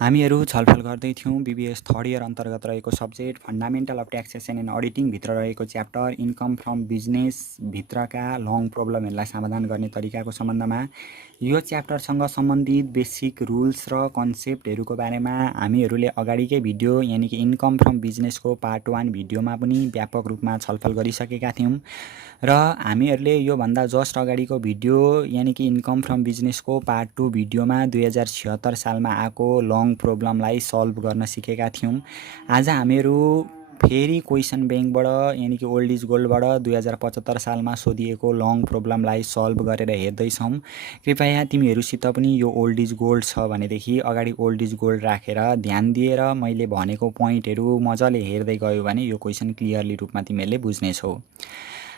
हामीहरू छलफल गर्दै थियौँ बीबीएस थर्ड इयर अन्तर्गत रहेको subject fundamental of taxation and auditing भित्र रहेको च्याप्टर इन्कम फ्रम बिजनेस भित्रका लङ प्रब्लमहरूलाई समाधान गर्ने तरिकाको सम्बन्धमा। यो च्याप्टरसँग सम्बन्धित बेसिक रुल्स र कन्सेप्टहरूको बारेमा हामीहरूले अगाडिकै भिडियो यानि कि इन्कम फ्रम बिजनेसको पार्ट 1 भिडियोमा पनि व्यापक रूपमा छलफल गरिसकेका थियौँ र हामीहरूले योभन्दा जस्ट अगाडिको भिडियो यानि कि इन्कम फ्रम बिजनेसको पार्ट 2 भिडियोमा 2076 सालमा आएको लङ प्रब्लमलाई सल्भ गर्न सिकेका थियौँ। आज हामीहरू फेरि क्वेसन ब्याङ्कबाट यानि कि ओल्ड इज गोल्डबाट 2075 सालमा सोधिएको लङ प्रब्लमलाई सल्भ गरेर हेर्दैछौँ। कृपया तिमीहरूसित पनि यो ओल्ड इज गोल्ड छ भनेदेखि अगाडि ओल्ड इज गोल्ड राखेर ध्यान दिएर मैले भनेको पोइन्टहरू मजाले हेर्दै गयो भने यो क्वेसन क्लियरली रूपमा तिमीहरूले बुझ्नेछौ।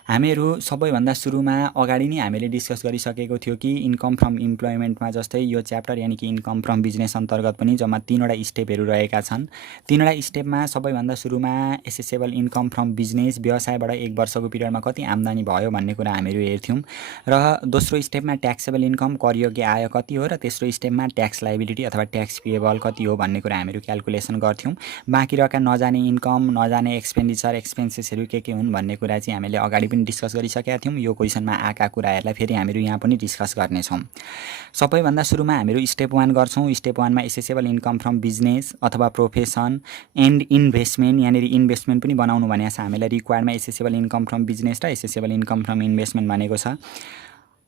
हामीहरू सबैभन्दा सुरुमा अगाडि नै हामीले डिस्कस गरिसकेको थियो कि इन्कम फ्रम इम्प्लोइमेन्टमा जस्तै यो च्याप्टर यानि कि इन्कम फ्रम बिजनेस अन्तर्गत पनि जम्मा 3वटा स्टेपहरू रहेका छन्। 3वटा स्टेपमा सबैभन्दा सुरुमा एसेसेबल इन्कम फ्रम बिजनेस व्यवसायबाट 1 वर्षको पिरियडमा कति आम्दानी भयो भन्ने कुरा हामीहरू हेर्थ्यौँ र दोस्रो स्टेपमा ट्याक्सेबल इन्कम करयोग्य आय कति हो र तेस्रो स्टेपमा ट्याक्स लाइबिलिटी अथवा ट्याक्स पेएबल कति हो भन्ने कुरा हामीहरू क्याल्कुलेसन गर्थ्यौँ। बाँकी रहेका नजाने इन्कम नजाने एक्सपेन्डिचर एक्सपेन्सेसहरू के हुन् भन्ने कुरा चाहिँ हामीले अगाडि डिस्कस गरिसकेका थियौँ। यो क्वेसनमा आएका कुराहरूलाई फेरि हामीहरू यहाँ पनि डिस्कस गर्नेछौँ। सबैभन्दा सुरुमा हामीहरू स्टेप 1 गर्छौँ। स्टेप 1 मा एसेसेबल इन्कम फ्रम बिजनेस अथवा प्रोफेसन एन्ड इन्भेस्टमेन्ट यहाँनिर इन्भेस्टमेन्ट पनि बनाउनु भनेको छ हामीलाई रिक्वायर्डमा एसेसेबल इन्कम फ्रम बिजनेस र एसेसेबल इन्कम फ्रम इन्भेस्टमेन्ट भनेको छ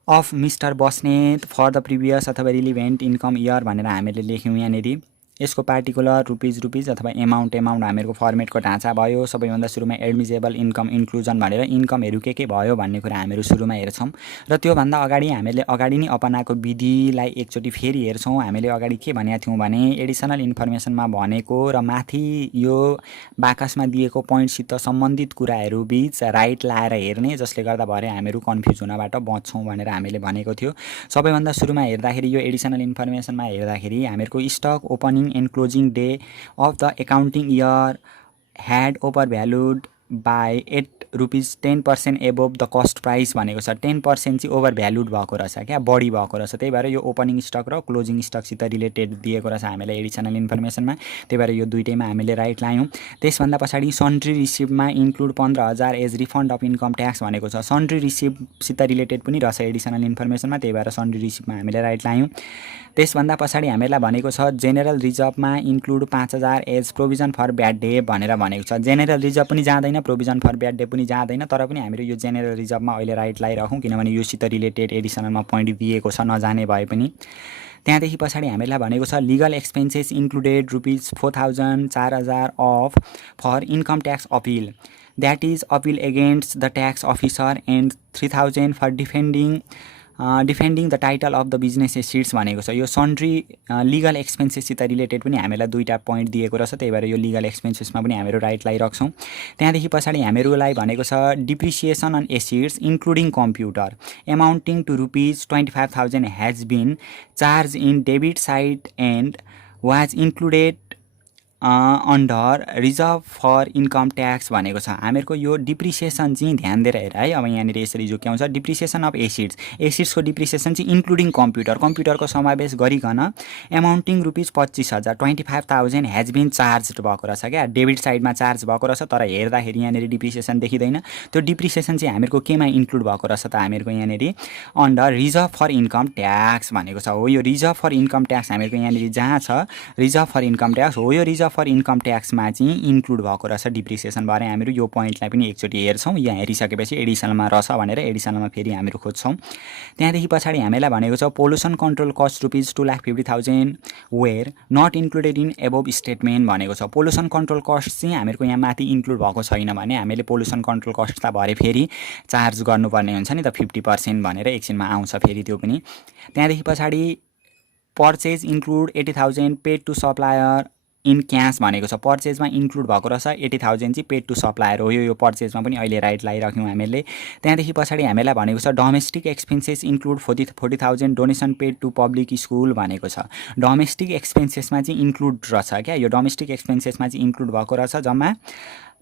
of mister Basnet for the previous अथवा रिलिभेन्ट इन्कम इयर भनेर हामीले लेख्यौँ। यहाँनिर यसको पार्टिकुलर रुपिज अथवा एमाउन्ट हामीहरूको फर्मेटको ढाँचा भयो। सबैभन्दा सुरुमा एडमिजेबल इन्कम इन्क्लुजन भनेर इन्कमहरू के भयो भन्ने कुरा हामीहरू सुरुमा हेर्छौँ र त्योभन्दा अगाडि हामीले अगाडि नै अपनाएको विधिलाई एकचोटि फेरि हेर्छौँ। हामीले अगाडि के भनेका थियौँ भने एडिसनल इन्फर्मेसनमा भनेको र माथि यो बाकसमा दिएको पोइन्टसित सम्बन्धित कुराहरू बीच राइट लाएर हेर्ने, जसले गर्दा भरे हामीहरू कन्फ्युज हुनबाट बच्छौँ भनेर हामीले भनेको थियो। सबैभन्दा सुरुमा हेर्दाखेरि यो एडिसनल इन्फर्मेसनमा हेर्दाखेरि हामीहरूको stock opening and closing day of the accounting year had overvalued by 8 rupees 10% above the cost price भनेको छ। 10% चाहिँ ओभर भ्यालुड भएको रहेछ क्या, बढी भएको रहेछ। त्यही भएर यो ओपनिङ स्टक र क्लोजिङ स्टकसित रिलेटेड दिएको रहेछ हामीलाई एडिसनल इन्फर्मेसनमा। त्यही भएर यो दुइटैमा हामीले राइट लायौँ। त्यसभन्दा पछाडि सन्ट्री रिसिभमा include 15,000 as refund of income tax भनेको छ। सन्ट्री रिसिभसित रिलेटेड पनि रहेछ एडिसनल इन्फर्मेसनमा, त्यही भएर सन्ट्री रिसिभमा हामीले राइट लायौँ। त्यसभन्दा पछाडि हामीलाई भनेको छ जेनरल रिजर्भमा include 5,000 as provision for bad debt भनेर भनेको छ। जेनरल रिजर्भ पनि जाँदैन, प्रोभिजन फर ब्याड डे पनि जाँदैन, तर पनि हामीहरू यो जेनरल रिजर्भमा अहिले राइट लाइराखौँ किनभने योसित रिलेटेड एडिसनलमा पोइन्ट दिएको छ नजाने भए पनि। त्यहाँदेखि पछाडि हामीलाई भनेको छ legal expenses included rupees 4,000 4,000 of for income tax appeal that is appeal against the tax officer and 3,000 for defending the title of the business assets भनेको छ। यो सन्ट्री लिगल एक्सपेन्सेससित रिलेटेड पनि हामीलाई दुईवटा पोइन्ट दिएको रहेछ, त्यही भएर यो लिगल एक्सपेन्सेसमा पनि हामीहरू राइट लाइराख्छौँ। त्यहाँदेखि पछाडि हामीहरूलाई भनेको छ depreciation on assets including computer amounting to rupees 25,000 has been charged in debit side and was included under reserve for income tax भनेको छ। हामीहरूको यो डिप्रिसिएसन चाहिँ ध्यान दिएर हेर है। अब यहाँनिर यसरी जोक्याउँछ डिप्रिसिएसन अफ एसिड्सको डिप्रिसिएसन चाहिँ इन्क्लुडिङ कम्प्युटरको समावेश गरिकन एमाउन्टिङ रुपिज 25,000 25,000 हेज बिन चार्ज भएको रहेछ क्या, डेबिट साइडमा चार्ज भएको रहेछ। तर हेर्दाखेरि यहाँनिर डिप्रिसिएसन देखिँदैन। त्यो डिप्रिसिएसन चाहिँ हामीहरूको केमा इन्क्लुड भएको रहेछ त हामीहरूको यहाँनिर under reserve for income tax भनेको छ। हो यो रिजर्भ फर इन्कम ट्याक्स हामीहरूको यहाँनिर जहाँ छ रिजर्भ फर इन्कम ट्याक्स हो, यो रिजर्भ फर इन्कम ट्याक्समा चाहिँ इन्क्लुड भएको रहेछ डिप्रिसिएसन बारे। हामीहरू यो पोइन्टलाई पनि एकचोटि हेर्छौँ। यहाँ हेरिसकेपछि एडिसनलमा रहेछ भनेर एडिसनलमा फेरि हामीहरू खोज्छौँ। त्यहाँदेखि पछाडि हामीलाई भनेको छ pollution control cost rupees 2,50,000 were not included in above statement भनेको छ। पोल्युसन कन्ट्रोल कस्ट चाहिँ हामीहरूको यहाँ माथि इन्क्लुड भएको छैन भने हामीले पोल्युसन कन्ट्रोल कस्टलाई भरे फेरि चार्ज गर्नुपर्ने हुन्छ नि त 50% भनेर, एकछिनमा आउँछ फेरि त्यो पनि। त्यहाँदेखि पछाडि purchase include 80,000 paid to supplier in cash भनेको छ। पर्चेजमा इन्क्लुड भएको रहेछ 80,000 चाहिँ पेड टु सप्लायर हो। यो पर्चेजमा पनि अहिले राइट लाइराख्यौँ हामीले। त्यहाँदेखि पछाडि हामीलाई भनेको छ domestic expenses include 40,000 donation paid to public school भनेको छ। डोमेस्टिक एक्सपेन्सेसमा चाहिँ इन्क्लुड रहेछ क्या, यो डोमेस्टिक एक्सपेन्सेसमा चाहिँ इन्क्लुड भएको रहेछ जम्मा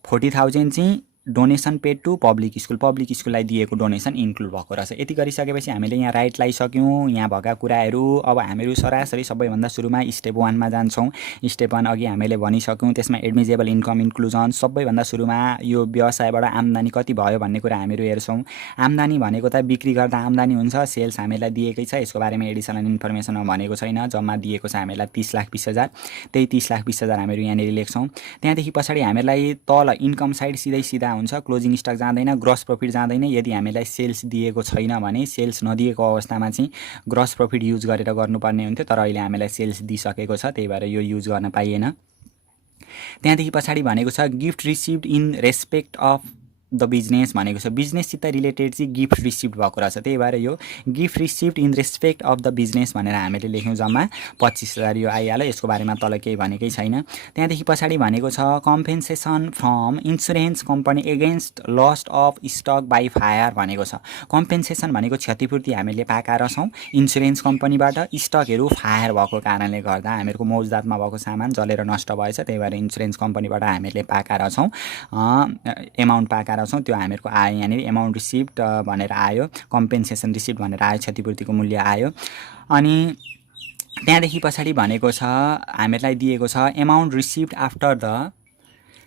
40,000 चाहिँ डोनेसन पेड टु पब्लिक स्कुललाई दिएको डोनेसन इन्क्लुड भएको रहेछ। यति गरिसकेपछि हामीले यहाँ राइट लगाइसक्यौँ। यहाँ भएका कुराहरू अब हामीहरू सरासरी सबैभन्दा सुरुमा स्टेप 1 मा जान्छौँ। स्टेप 1 अघि हामीले भनिसक्यौँ। त्यसमा एडमिजेबल इन्कम इन्क्लुजन सबैभन्दा सुरुमा यो व्यवसायबाट आम्दानी कति भयो भन्ने कुरा हामीहरू हेर्छौँ। आम्दानी भनेको त बिक्री गर्दा आम्दानी हुन्छ, सेल्स हामीलाई दिएकै छ, यसको बारेमा एडिसनल इन्फर्मेसनमा भनेको छैन। जम्मा दिएको छ हामीलाई 30,20,000, त्यही 30,20,000 हामीहरू यहाँनिर लेख्छौँ। त्यहाँदेखि पछाडि हामीलाई तल इन्कम साइड सिधा हुन्छ, क्लोजिङ स्टक जाँदैन, ग्रस प्रफिट जाँदैन। यदि हामीलाई सेल्स दिएको छैन भने सेल्स नदिएको अवस्थामा चाहिँ ग्रस प्रफिट युज गरेर गर्नुपर्ने हुन्थ्यो, तर अहिले हामीलाई सेल्स दिइसकेको छ, त्यही भएर यो युज गर्न पाइएन। त्यहाँदेखि पछाडि भनेको छ gift received in respect of the business भनेको छ, बिजनेससित रिलेटेड चाहिँ गिफ्ट रिसिभ भएको रहेछ, त्यही भएर यो gift received in respect of the business भनेर हामीले लेख्यौँ। जम्मा 25,000 यो आइहाल्यो, यसको बारेमा तल केही भनेकै छैन। त्यहाँदेखि पछाडि भनेको छ compensation from insurance company against lost of stock by fire भनेको छ। कम्पेन्सेसन भनेको क्षतिपूर्ति हामीले पाएका रहेछौँ इन्सुरेन्स कम्पनीबाट, स्टकहरू फायर भएको कारणले गर्दा हामीहरूको मौजदातमा भएको सामान जलेर नष्ट भएछ, त्यही भएर इन्सुरेन्स कम्पनीबाट हामीले पाएका रहेछौँ एमाउन्ट पाएका रहेछौँ, त्यो हामीहरूको आयो। यहाँनिर एमाउन्ट रिसिप्ट भनेर आयो, कम्पेन्सेसन रिसिप्ट भनेर आयो, क्षतिपूर्तिको मूल्य आयो। अनि त्यहाँदेखि पछाडि भनेको छ हामीलाई दिएको छ amount received after the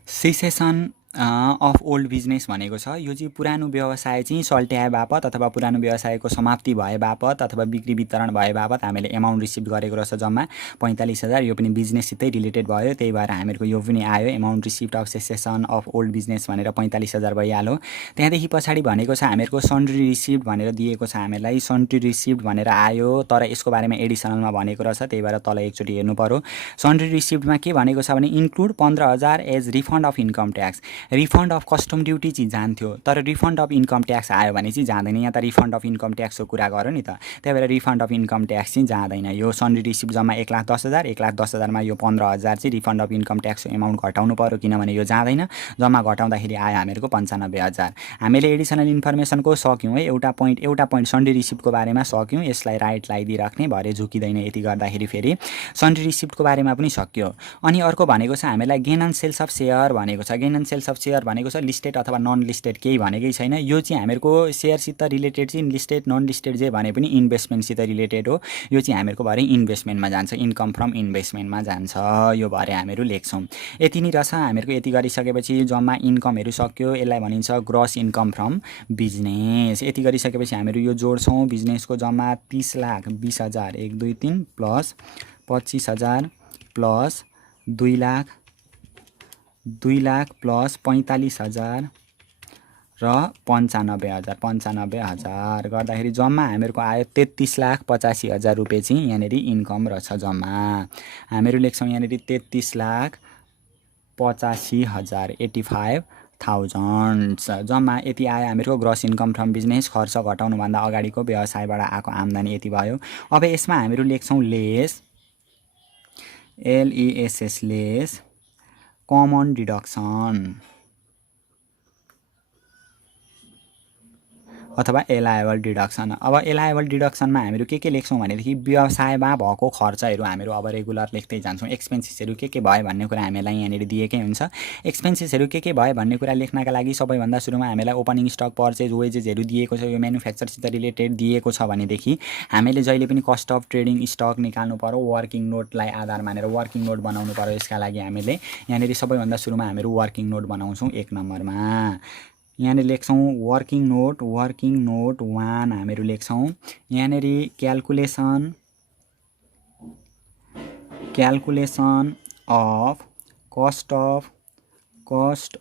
cessation of old business भनेको छ। यो चाहिँ पुरानो व्यवसाय चाहिँ सल्ट्याए बापत अथवा पुरानो व्यवसायको समाप्ति भए बापत अथवा बिक्री वितरण भए बापत हामीले एमाउन्ट रिसिभ गरेको रहेछ जम्मा 45,000। यो पनि बिजनेससितै रिलेटेड भयो, त्यही भएर हामीहरूको यो पनि आयो amount received of cessation of old business भनेर 45,000 भइहाल्यो। त्यहाँदेखि पछाडि भनेको छ हामीहरूको सन्ड्री रिसिप्ड भनेर दिएको छ, हामीलाई सन्ड्री रिसिप्ड भनेर आयो, तर यसको बारेमा एडिसनलमा भनेको रहेछ, त्यही भएर तल एकचोटि हेर्नु पर्यो। सन्ड्री रिसिप्डमा के भनेको छ भने include 15,000 as refund of income tax. Refund of custom duty चाहिँ जान्थ्यो, तर रिफन्ड अफ इन्कम ट्याक्स आयो भने चाहिँ जाँदैन। यहाँ त रिफन्ड अफ इन्कम ट्याक्सको कुरा गर्यो नि त, त्यही भएर रिफन्ड अफ इन्कम ट्याक्स चाहिँ जाँदैन। यो सन्ड्री रिसिप्ट जम्मा 1,10,000, 1,10,000 मा यो 15,000 चाहिँ रिफन्ड अफ इन्कम ट्याक्सको एमाउन्ट घटाउनु पर्यो, किनभने यो जाँदैन। जम्मा घटाउँदाखेरि आयो हामीहरूको 95,000। हामीले एडिसनल इन्फर्मेसनको सक्यौँ है, एउटा पोइन्ट सन्ड्री रिसिप्टको बारेमा सक्यौँ, यसलाई राइट लगाइदिइराख्ने, भरे झुकिँदैन यति गर्दाखेरि। फेरि सन्ड्री रिसिप्टको बारेमा पनि सक्यो। अनि अर्को भनेको छ हामीलाई gain on sales of share भनेको छ। Gain on sales of share भनेको छ लिस्टेड अथवा नन लिस्टेड केही भनेकै छैन। यो चाहिँ हामीहरूको सेयरसित रिलेटेड चाहिँ लिस्टेड नन लिस्टेड जे भने पनि इन्भेस्टमेन्टसित रिलेटेड हो। यो चाहिँ हामीहरूको भरे इन्भेस्टमेन्टमा जान्छ, इन्कम फ्रम इन्भेस्टमेन्टमा जान्छ, यो भरे हामीहरू लेख्छौँ। यति नै रहेछ हामीहरूको। यति गरिसकेपछि जम्मा इन्कमहरू सक्यो, यसलाई भनिन्छ ग्रस इन्कम फ्रम बिजनेस। यति गरिसकेपछि हामीहरू यो जोड्छौँ, बिजनेसको जम्मा 30,20,000 1 2 3 प्लस 25,000 प्लस 2 लाख प्लस 45,000 र 95,000 गर्दाखेरि जम्मा हामीहरूको आयो 33,85,000 रुपियाँ चाहिँ यहाँनिर इन्कम रहेछ जम्मा। हामीहरू लेख्छौँ यहाँनिर 33,85,000 85,000 जम्मा यति आयो हामीहरूको ग्रस इन्कम फ्रम बिजनेस। खर्च घटाउनुभन्दा अगाडिको व्यवसायबाट आएको आम्दानी यति भयो। अब यसमा हामीहरू लेख्छौँ less, LESS less common deduction अथवा एलायबल डिडक्सन। अब एलायबल डिडक्सनमा हामीहरू के लेख्छौँ भनेदेखि व्यवसायमा भएको खर्चहरू हामीहरू अब रेगुलर लेख्दै जान्छौँ। एक्सपेन्सेसहरू के भयो भन्ने कुरा हामीलाई यहाँनिर दिएकै हुन्छ। एक्सपेन्सेसहरू के भयो भन्ने कुरा लेख्नका लागि सबैभन्दा सुरुमा हामीलाई ओपनिङ स्टक पर्चेज वेजेसहरू दिएको छ, यो म्यानुफ्याक्चरसित रिलेटेड दिएको छ भनेदेखि हामीले जहिले पनि कस्ट अफ ट्रेडिङ स्टक निकाल्नु पर्यो, वर्किङ नोटलाई आधार मानेर वर्किङ नोट बनाउनु पर्यो। यसका लागि हामीले यहाँनिर सबैभन्दा सुरुमा हामीहरू वर्किङ नोट बनाउँछौँ 1 नम्बरमा। यहाँनिर लेख्छौँ वर्किङ नोट 1 हामीहरू लेख्छौँ यहाँनिर calculation of cost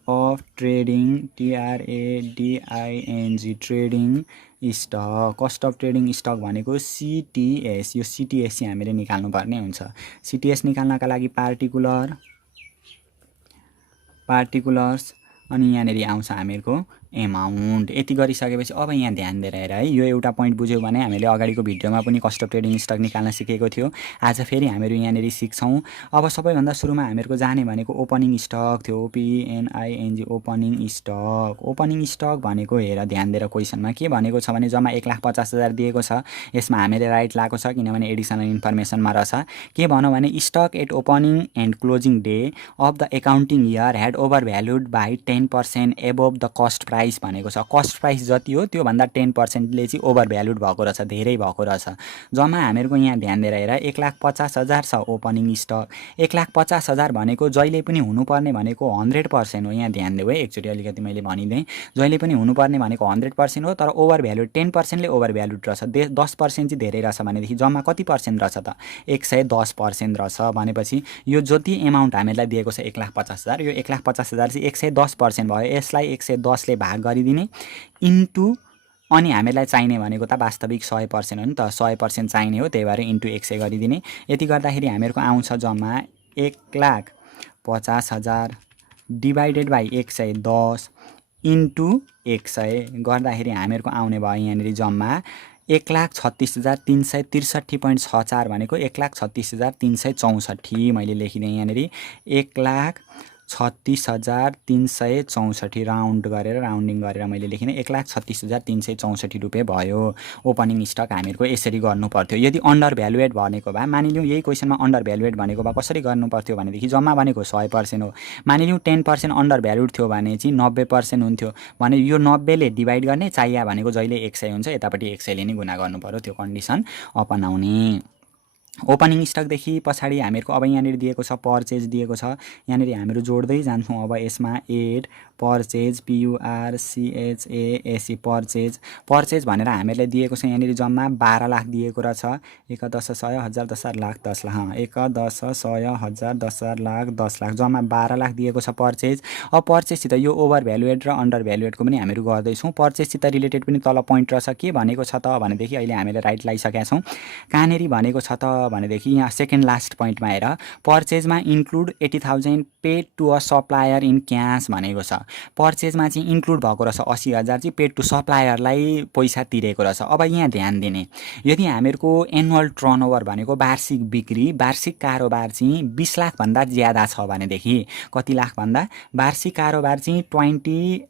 of trading TRADING trading stock. Cost of trading stock भनेको CTS, यो CTS चाहिँ हामीले निकाल्नु पर्ने हुन्छ। CTS निकाल्नका लागि पार्टिकुलर्स अनि यहाँनिर आउँछ हामीहरूको एमाउन्ट। यति गरिसकेपछि अब यहाँ ध्यान दिएर हेर है, यो एउटा पोइन्ट बुझ्यौ भने हामीले अगाडिको भिडियोमा पनि कस्ट अफ ट्रेडिङ स्टक निकाल्न सिकेको थियो। आज फेरि हामीहरू यहाँनिर सिक्छौँ। अब सबैभन्दा सुरुमा हामीहरूको जाने भनेको ओपनिङ स्टक थियो, OPNING opening stock. Opening stock भनेको हेर ध्यान दिएर क्वेसनमा के भनेको छ भने जम्मा 1,50,000 दिएको छ। यसमा हामीले राइट लगाएको छ किनभने एडिसनल इन्फर्मेसनमा रहेछ। के भनौँ भने stock at opening and closing day of the accounting year had over valued by 10% above the cost price भनेको छ। कस्ट प्राइस जति हो त्योभन्दा 10%ले चाहिँ ओभर भ्यालुड भएको रहेछ, धेरै भएको रहेछ। जम्मा हामीहरूको यहाँ ध्यान दिएर हेर 1,50,000 छ ओपनिङ स्टक। 1,50,000 भनेको जहिले पनि हुनुपर्ने भनेको 100% हो। यहाँ ध्यान देऊ है, एकचोटि अलिकति मैले भनिदिएँ। जहिले पनि हुनुपर्ने भनेको 100% हो, तर ओभर भ्यालुड 10%ले ओभर भ्यालुड रहेछ। 10% चाहिँ धेरै रहेछ भनेदेखि जम्मा कति पर्सेन्ट रहेछ त? 110% रहेछ। भनेपछि यो जति एमाउन्ट हामीलाई दिएको छ 1,50,000, यो 1,50,000 चाहिँ 110% भयो। यसलाई 110ले भाग गरिदिने इन्टु, अनि हामीलाई चाहिने भनेको त वास्तविक 100% हो नि त, 100% चाहिने हो, त्यही भएर इन्टु 100 गरिदिने। यति गर्दाखेरि हामीहरूको आउँछ जम्मा 1,50,000 डिभाइडेड बाई 110 इन्टु 100 गर्दाखेरि हामीहरूको आउने भयो यहाँनिर जम्मा 1,36,363.64 भनेको 1,36,364 मैले लेखिदिएँ यहाँनिर 1,36,364 राउन्डिङ गरेर मैले लेखिने 1,36,364 रुपियाँ भयो। ओपनिङ स्टक हामीहरूको यसरी गर्नु पर्थ्यो। यदि अन्डर भ्यालुएट भनेको भए, मानिलिउँ यही क्वेसनमा अन्डर भ्यालुएट भनेको भए कसरी गर्नु पर्थ्यो भनेदेखि जम्मा भनेको 100% हो। मानिलिउँ 10% अन्डर भ्यालुड थियो भने चाहिँ 90% हुन्थ्यो भने यो 90ले डिभाइड गर्ने, चाहिए भनेको जहिले 100 हुन्छ, यतापट्टि 100ले नै गुणा गर्नु पर्यो, त्यो कन्डिसन अपनाउने। ओपनिङ स्टकदेखि पछाडि हामीहरूको अब यहाँनिर दिएको छ पर्चेज दिएको छ। यहाँनिर हामीहरू जोड्दै जान्छौँ। अब यसमा एड पर्चेज PURCHASE पर्चेज भनेर हामीहरूलाई दिएको छ यहाँनिर जम्मा 12 लाख दिएको रहेछ। 1 10 100 1000 10 लाख 10 लाख 1 10 100 1000 10 लाख 10 लाख जम्मा 12 लाख दिएको छ पर्चेज। अब पर्चेजसित यो ओभर भ्यालुएट र अन्डर भ्यालुएटको पनि हामीहरू गर्दैछौँ। पर्चेजसित रिलेटेड पनि तल पोइन्ट रहेछ। के भनेको छ त भनेदेखि अहिले हामीले राइट लगाइसकेका छौँ। कहाँनिर भनेको छ त भनेदेखि यहाँ सेकेन्ड लास्ट पोइन्टमा हेर, पर्चेजमा include 80,000 paid to a supplier in cash भनेको छ। पर्चेजमा चाहिँ इन्क्लुड भएको रहेछ 80,000 चाहिँ पेड टु सप्लायरलाई पैसा तिरेको रहेछ। अब यहाँ ध्यान दिने, यदि हामीहरूको एनुअल टर्नओभर भनेको वार्षिक बिक्री, वार्षिक कारोबार चाहिँ 20 लाखभन्दा ज्यादा छ भनेदेखि, कति लाखभन्दा? वार्षिक कारोबार चाहिँ 20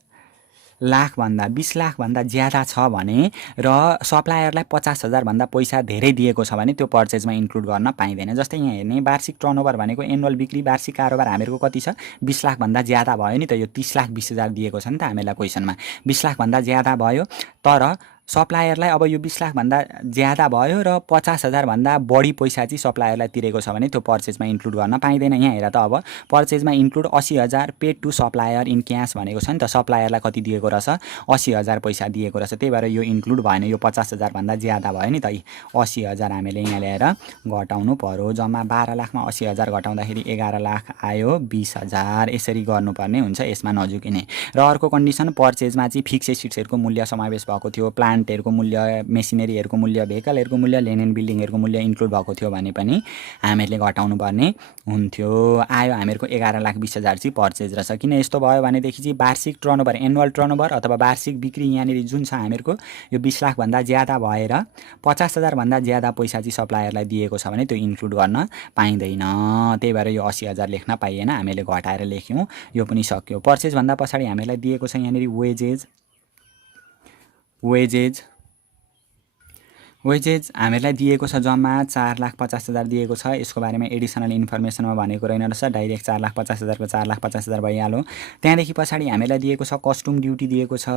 लाखभन्दा ज्यादा छ भने र सप्लायरलाई 50,000 भन्दा पैसा धेरै दिएको छ भने त्यो पर्चेजमा इन्क्लुड गर्न पाइँदैन। जस्तै यहाँ हेर्ने वार्षिक टर्नओभर भनेको एनुअल बिक्री वार्षिक कारोबार हामीहरूको कति छ? 20 लाखभन्दा ज्यादा भयो नि त। यो 30,20,000 दिएको छ नि त हामीलाई क्वेसनमा। 20 लाखभन्दा ज्यादा भयो, तर सप्लायरलाई अब यो 20 लाखभन्दा ज्यादा भयो र 50,000 भन्दा बढी पैसा चाहिँ सप्लायरलाई तिरेको छ भने त्यो पर्चेजमा इन्क्लुड गर्न पाइँदैन। यहाँ हेर त, अब पर्चेजमा include 80,000 paid to supplier in cash भनेको छ नि त। सप्लायरलाई कति दिएको रहेछ? 80,000 पैसा दिएको रहेछ, त्यही भएर यो इन्क्लुड भएन। यो 50,000 भन्दा ज्यादा भयो नि त। 80,000 हामीले यहाँ ल्याएर घटाउनु पर्यो। जम्मा 12 लाखमा 80,000 घटाउँदाखेरि 11 लाख आयो 20,000। यसरी गर्नुपर्ने हुन्छ, यसमा नझुकिने। र अर्को कन्डिसन, पर्चेजमा चाहिँ फिक्स एसेट्सहरूको मूल्य समावेश भएको थियो, प्लान्टहरूको मूल्य, मेसिनरीहरूको मूल्य, भेहिकलहरूको मूल्य, ल्यान्ड एन्ड बिल्डिङहरूको मूल्य इन्क्लुड भएको थियो भने पनि हामीहरूले घटाउनु पर्ने हुन्थ्यो। आयो हामीहरूको 11,20,000 चाहिँ पर्चेज रहेछ। किन यस्तो भयो भनेदेखि चाहिँ वार्षिक टर्नओभर, एनुअल टर्नओभर अथवा वार्षिक बिक्री यहाँनिर जुन छ हामीहरूको यो 20 लाखभन्दा ज्यादा भएर 50,000 भन्दा ज्यादा पैसा चाहिँ सप्लायरलाई दिएको छ भने त्यो इन्क्लुड गर्न पाइँदैन। त्यही भएर यो 80,000 लेख्न पाइएन, हामीले घटाएर लेख्यौँ। यो पनि सक्यो। पर्चेजभन्दा पछाडि हामीलाई दिएको छ यहाँनिर वेजेज हामीलाई दिएको छ जम्मा 4,50,000 दिएको छ। यसको बारेमा एडिसनल इन्फर्मेसनमा भनेको रहेन रहेछ, डाइरेक्ट 4,50,000 को 4,50,000 भइहाल्यो। त्यहाँदेखि पछाडि हामीलाई दिएको छ कस्टम ड्युटी दिएको छ,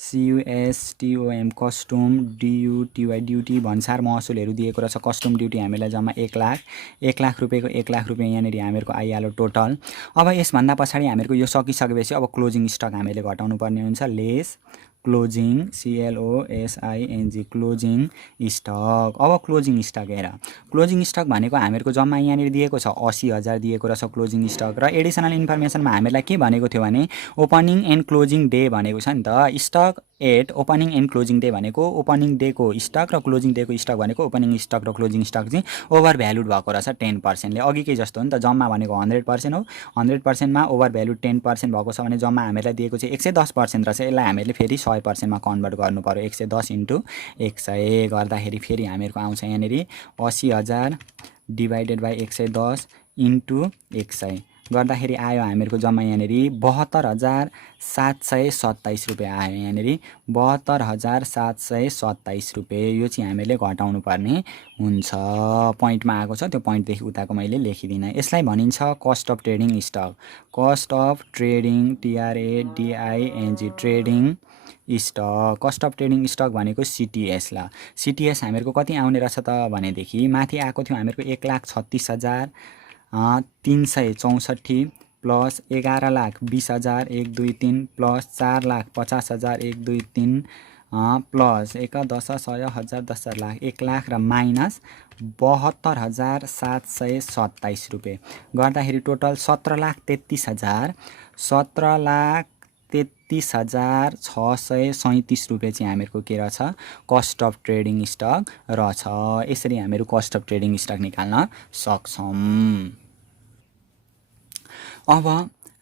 CUSTOM कस्टम DUTY ड्युटी भन्सार महसुलहरू दिएको रहेछ। कस्टम ड्युटी हामीलाई जम्मा 1 लाख रुपियाँको 1 लाख रुपियाँ यहाँनिर हामीहरूको आइहाल्यो टोटल। अब यसभन्दा पछाडि हामीहरूको यो सकिसकेपछि अब क्लोजिङ स्टक हामीले घटाउनु पर्ने हुन्छ। Less closing CLOSING closing stock. अब क्लोजिङ स्टक हेर, क्लोजिङ स्टक भनेको हामीहरूको जम्मा यहाँनिर दिएको छ 80,000 दिएको रहेछ क्लोजिङ स्टक। र एडिसनल इन्फर्मेसनमा हामीलाई के भनेको थियो भने ओपनिङ एन्ड क्लोजिङ डे भनेको छ नि त। Stock at opening and closing day भनेको ओपनिङ डेको स्टक र क्लोजिङ डेको स्टक भनेको ओपनिङ स्टक र क्लोजिङ स्टक चाहिँ ओभर भ्यालुड भएको रहेछ 10%ले। अघिकै जस्तो हो नि त, जम्मा भनेको 100% हो, 100%मा ओभर भ्यालुड 10% भएको छ भने जम्मा हामीलाई दिएको चाहिँ 110% रहेछ। यसलाई हामीले फेरि 100%मा कन्भर्ट गर्नु पर्यो। 110 × 100 गर्दाखेरि फेरि हामीहरूको आउँछ यहाँनिर 80,000 डिभाइडेड बाई 110 × 100 गर्दाखेरि आयो हामीहरूको जम्मा यहाँनिर 72,727 रुपियाँ आयो। यहाँनिर 72,727 रुपियाँ। यो चाहिँ हामीले घटाउनु पर्ने हुन्छ। पोइन्टमा आएको छ, त्यो पोइन्टदेखि उताको मैले लेखिदिनँ। यसलाई भनिन्छ cost of trading stock. Cost of trading TRADING trading stock. Cost of trading stock भनेको CTS। ल CTS हामीहरूको कति आउने रहेछ त भनेदेखि माथि आएको थियो हामीहरूको 1,36,364 plus 11,20,000 1 2 3 plus 4,50,000 1 2 3 plus 1 10 100 1000 10 lakh 1 lakh र माइनस 72,727 रुपियाँ गर्दाखेरि टोटल 17,33,000 17,33,637 रुपियाँ चाहिँ हामीहरूको के रहेछ कस्ट अफ ट्रेडिङ स्टक रहेछ। यसरी हामीहरू कस्ट अफ ट्रेडिङ स्टक निकाल्न सक्छौँ। अब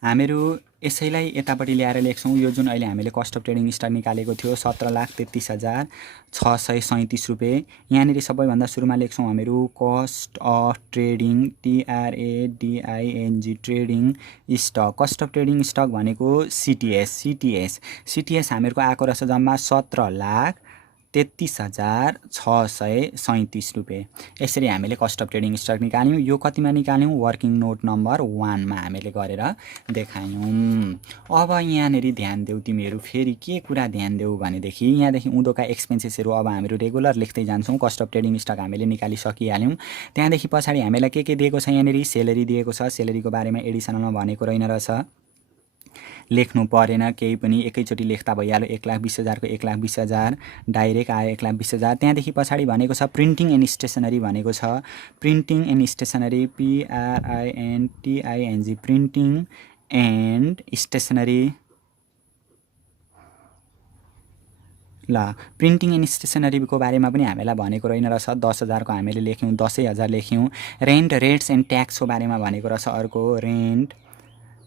हामीहरू यसैलाई यतापट्टि ल्याएर लेख्छौँ। यो जुन अहिले हामीले कस्ट अफ ट्रेडिङ स्टक निकालेको थियो 17,33,637 रुपियाँ, यहाँनिर सबैभन्दा सुरुमा लेख्छौँ हामीहरू cost of trading TRADING trading stock. Cost of trading stock भनेको CTS हामीहरूको आएको रहेछ जम्मा 17,33,637 रुपियाँ। यसरी हामीले कस्ट अफ ट्रेडिङ स्टक निकाल्यौँ। यो कतिमा निकाल्यौँ वर्किङ नोट नम्बर 1मा हामीले गरेर देखायौँ। अब यहाँनिर ध्यान देऊ तिमीहरू, फेरि के कुरा ध्यान देऊ भनेदेखि यहाँदेखि उँधोका एक्सपेन्सेसहरू अब हामीहरू रेगुलर लेख्दै जान्छौँ। कस्ट अफ ट्रेडिङ स्टक हामीले निकालिसकिहाल्यौँ। त्यहाँदेखि पछाडि हामीलाई के दिएको छ यहाँनिर सेलेरी दिएको छ। सेलेरीको बारेमा एडिसनलमा भनेको रहेन रहेछ, लेख्नु परेन केही पनि, एकैचोटि लेख्दा भइहाल्यो। 1,20,000 को 1,20,000 डाइरेक्ट आयो 1,20,000। त्यहाँदेखि पछाडि भनेको छ प्रिन्टिङ एन्ड स्टेसनरी भनेको छ। Printing and stationery PRINTING printing and stationery. ल प्रिन्टिङ एन्ड स्टेसनरीको बारेमा पनि हामीलाई भनेको रहेन रहेछ। 10,000 को हामीले लेख्यौँ, 10,000 लेख्यौँ। रेन्ट रेट्स एन्ड ट्याक्सको बारेमा भनेको रहेछ अर्को, rent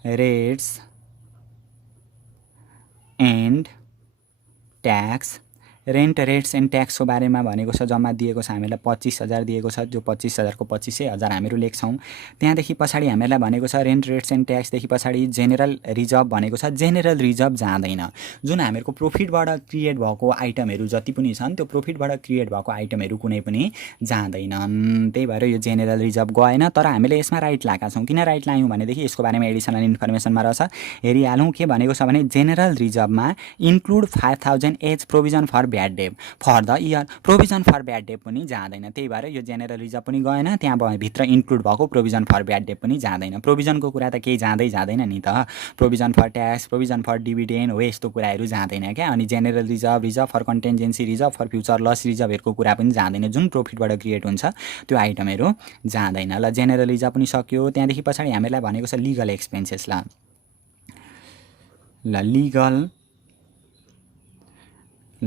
rates and tax. Rent rates and ट्याक्सको बारेमा भनेको छ जम्मा दिएको छ हामीलाई 25,000 दिएको छ। त्यो 25,000 को 25,000 हामीहरू लेख्छौँ। त्यहाँदेखि पछाडि हामीलाई भनेको छ रेन्ट रेट्स एन्ड ट्याक्सदेखि पछाडि जेनरल रिजर्भ भनेको छ। जेनरल रिजर्भ जाँदैन। जुन हामीहरूको प्रोफिटबाट क्रिएट भएको आइटमहरू जति पनि छन् त्यो प्रोफिटबाट क्रिएट भएको आइटमहरू कुनै पनि जाँदैनन्। त्यही भएर यो जेनरल रिजर्भ गएन। तर हामीले यसमा राइट लगाएका छौँ। किन राइट लायौँ भनेदेखि यसको बारेमा एडिसनल इन्फर्मेसनमा रहेछ, हेरिहालौँ। के भनेको छ भने जेनरल रिजर्भमा include 5,000 as provision for bad debt for the year. Provision for bad debt पनि जाँदैन। त्यही भएर यो जेनरल रिजर्भ पनि गएन। त्यहाँ भित्र इन्क्लुड भएको प्रोभिजन फर ब्याड डेप पनि जाँदैन। प्रोभिजनको कुरा त केही जाँदैन नि त। Provision for tax, provision for dividend हो, यस्तो कुराहरू जाँदैन क्या। अनि general reserve, reserve for contingency, reserve for future loss रिजर्भहरूको कुरा पनि जाँदैन। जुन प्रोफिटबाट क्रिएट हुन्छ त्यो आइटमहरू जाँदैन। ल जेनरल रिजर्भ पनि सक्यो। त्यहाँदेखि पछाडि हामीलाई भनेको छ लिगल एक्सपेन्सेस।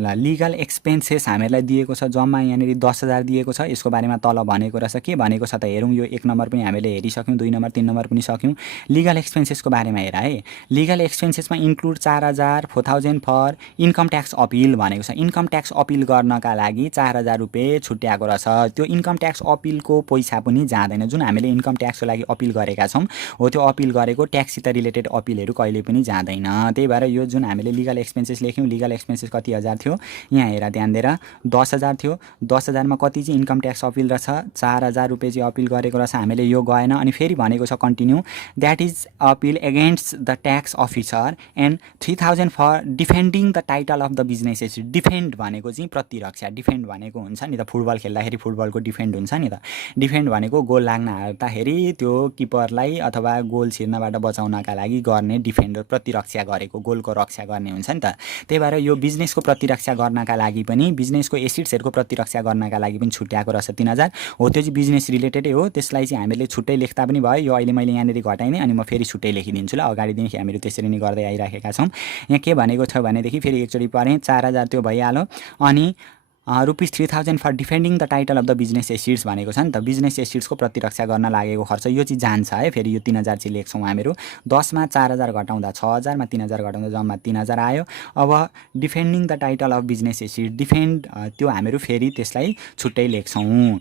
लिगल एक्सपेन्सेस हामीलाई दिएको छ जम्मा यहाँनिर 10,000 दिएको छ। यसको बारेमा तल भनेको रहेछ। के भनेको छ त हेरौँ। यो 1 नम्बर पनि हामीले हेरिसक्यौँ, 2 नम्बर 3 नम्बर पनि सक्यौँ। लिगल एक्सपेन्सेसको बारेमा हेर है। लिगल एक्सपेन्सेसमा include 4,000 4,000 for income tax appeal भनेको छ। इन्कम ट्याक्स अपिल गर्नका लागि 4,000 रुपियाँ छुट्याएको रहेछ। त्यो इन्कम ट्याक्स अपिलको पैसा पनि जाँदैन। जुन हामीले इन्कम ट्याक्सको लागि अपिल गरेका छौँ हो त्यो अपिल गरेको ट्याक्ससित रिलेटेड अपिलहरू कहिले पनि जाँदैन। त्यही भएर यो जुन हामीले लिगल एक्सपेन्सेस लेख्यौँ, लिगल एक्सपेन्सेस कति हजार थियो। यहाँ हेर ध्यान दिएर 10,000 थियो। 10,000 मा कति चाहिँ इन्कम ट्याक्स अपिल रहेछ, 4,000 रुपियाँ चाहिँ अपिल गरेको रहेछ हामीले, यो गएन। अनि फेरि भनेको छ continue, that is appeal against the tax officer and 3,000 for defending the title of the business asset. Defend भनेको चाहिँ प्रतिरक्षा, डिफेन्ड भनेको हुन्छ नि त फुटबल खेल्दाखेरि फुटबलको डिफेन्ड हुन्छ नि त, डिफेन्ड भनेको गोल लाग्न हाल्दाखेरि त्यो किपरलाई अथवा गोल छिर्नबाट बचाउनका लागि गर्ने, डिफेन्ड प्रतिरक्षा गरेको, गोलको रक्षा गर्ने हुन्छ नि त। त्यही भएर यो बिजनेसको प्रतिरक्षा गर्नका लागि पनि, बिजनेसको एसिड्सहरूको प्रतिरक्षा गर्नका लागि पनि छुट्याएको रहेछ 3,000 हो। त्यो चाहिँ बिजनेस रिलेटेडै हो, त्यसलाई चाहिँ हामीले छुट्टै लेख्दा पनि भयो। यो अहिले मैले यहाँनिर घटाइने अनि म फेरि छुट्टै लेखिदिन्छु ल, अगाडिदेखि हामीहरू त्यसरी नै गर्दै आइराखेका छौँ। यहाँ के भनेको छ भनेदेखि फेरि एकचोटि पढेँ, 4,000 त्यो भइहाल्यो। अनि ₹3,000 for defending the title of the business assets भनेको छ नि त, बिजनेस एसिड्सको प्रतिरक्षा गर्न लागेको खर्च यो चाहिँ जान्छ है। फेरि यो 3,000 चाहिँ लेख्छौँ हामीहरू। 10 मा 4,000 घटाउँदा 6,000 मा 3,000 घटाउँदा जम्मा 3,000 आयो। अब defending the title of business acid, defend त्यो हामीहरू फेरि त्यसलाई छुट्टै लेख्छौँ।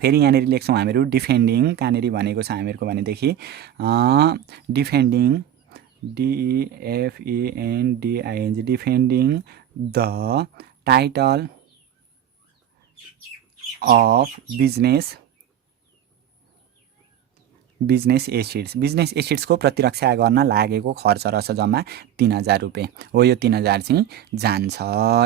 फेरि यहाँनिर लेख्छौँ हामीहरू डिफेन्डिङ, कहाँनिर भनेको छ हामीहरूको भनेदेखि defending, DEFENDING, defending the title of business acids, business एसिड्सको प्रतिरक्षा गर्न लागेको खर्च रहेछ जम्मा 3,000 रुपियाँ हो। यो 3,000 चाहिँ जान्छ,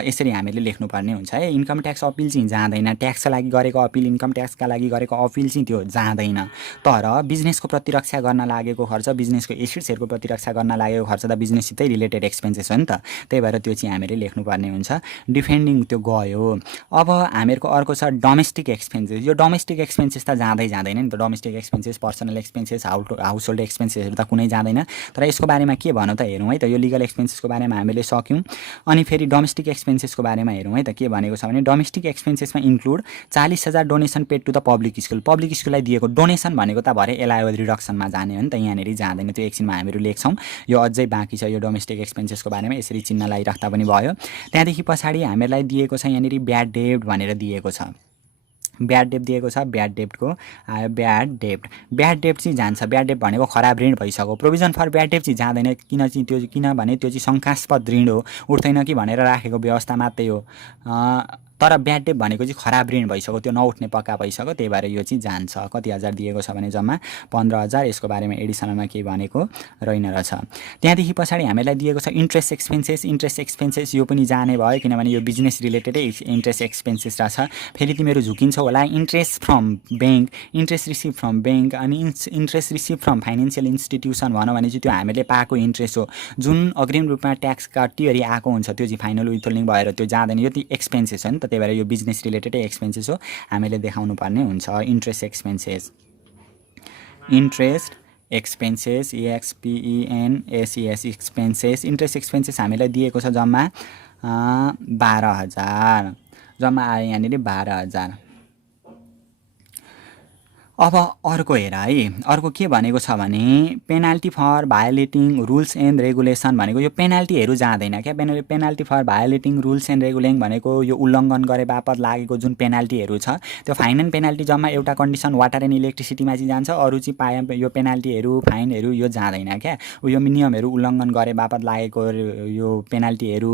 यसरी हामीले लेख्नुपर्ने हुन्छ है। इन्कम ट्याक्स अपिल चाहिँ जाँदैन, ट्याक्सका लागि गरेको अपिल, इन्कम ट्याक्सका लागि गरेको अपिल चाहिँ त्यो जाँदैन। तर बिजनेसको प्रतिरक्षा गर्न लागेको खर्च, बिजनेसको एसिड्सहरूको प्रतिरक्षा गर्न लागेको खर्च त बिजनेससितै रिलेटेड एक्सपेन्सेस हो नि त, त्यही भएर त्यो चाहिँ हामीले लेख्नुपर्ने हुन्छ। डिफेन्डिङ त्यो गयो। अब हामीहरूको अर्को छ डोमेस्टिक एक्सपेन्सेस। यो डोमेस्टिक एक्सपेन्सेस त जाँदैन नि त, domestic expenses, personal expenses, household एक्सपेन्सेसहरू त कुनै जाँदैन। तर यसको बारेमा के भनौँ त हेरौँ है त। यो लिगल एक्सपेन्सेसको बारेमा हामीले सक्यौँ। अनि फेरि डोमेस्टिक एक्सपेन्सेसको बारेमा हेरौँ है त, के भनेको छ भने डोमेस्टिक एक्सपेन्सेसमा include 40,000 donation paid to the public school. Public स्कुललाई दिएको डोनेसन भनेको त भरे एलावेबल रिडक्सनमा जाने हो नि त, यहाँनिर जाँदैन, त्यो एकछिनमा हामीहरू लेख्छौँ। यो अझै बाँकी छ, यो डोमेस्टिक एक्सपेन्सेसको बारेमा यसरी चिन्ह लगाइराख्दा पनि भयो। त्यहाँदेखि पछाडि हामीहरूलाई दिएको छ यहाँनिर ब्याड डेब्ट भनेर दिएको छ, ब्याड डेब्ट दिएको छ। ब्याड डेब्टको आयो ब्याड डेब्ट, ब्याड डेब्ट चाहिँ जान्छ। ब्याड डेब्ट भनेको खराब ऋण भइसक्यो। प्रोभिजन फर ब्याड डेब्ट चाहिँ जाँदैन, किनभने त्यो चाहिँ शङ्कास्पद ऋण हो, उठ्दैन कि भनेर राखेको व्यवस्था मात्रै हो। तर ब्याड डेब्ट भनेको चाहिँ खराब ऋण भइसक्यो, त्यो नउठ्ने पक्का भइसक्यो, त्यही भएर यो चाहिँ जान्छ। कति हजार दिएको छ भने जम्मा 15,000। यसको बारेमा एडिसनलमा केही भनेको रहेन रहेछ। त्यहाँदेखि पछाडि हामीलाई दिएको छ इन्ट्रेस्ट एक्सपेन्सेस। इन्ट्रेस्ट एक्सपेन्सेस यो पनि जाने भयो, किनभने यो बिजनेस रिलेटेडै इन्ट्रेस्ट एक्सपेन्सेस रहेछ। फेरि तिमीहरू झुकिन्छौ होला, interest from bank, interest receive from bank, अनि interest receive from financial institution भनौँ भने चाहिँ त्यो हामीले पाएको इन्ट्रेस्ट हो, जुन अग्रिम रूपमा ट्याक्स काटिवरी आएको हुन्छ, त्यो चाहिँ फाइनल विथहोल्डिङ भएर त्यो जाँदैन। यो चाहिँ एक्सपेन्सेस हो नि त, त्यही भएर यो बिजनेस रिलेटेडै एक्सपेन्सेस हो, हामीले देखाउनु पर्ने हुन्छ। Interest expenses, interest expenses, EXPENSES expenses. Interest expenses हामीलाई दिएको छ जम्मा 12,000, जम्मा आयो यहाँनिर 12,000। अब अर्को हेर है, अर्को के भनेको छ भने penalty for violating rules and regulation भनेको यो पेनाल्टीहरू जाँदैन क्या। Penalty for violating rules and regulation भनेको यो उल्लङ्घन गरे बापत लागेको जुन पेनाल्टीहरू छ, त्यो फाइन एन्ड पेनाल्टी जम्मा एउटा कन्डिसन वाटर एन्ड इलेक्ट्रिसिटीमा चाहिँ जान्छ, अरू चाहिँ पाए यो पेनाल्टीहरू फाइनहरू यो जाँदैन क्या। यो नियमहरू उल्लङ्घन गरे बापत लागेको यो पेनाल्टीहरू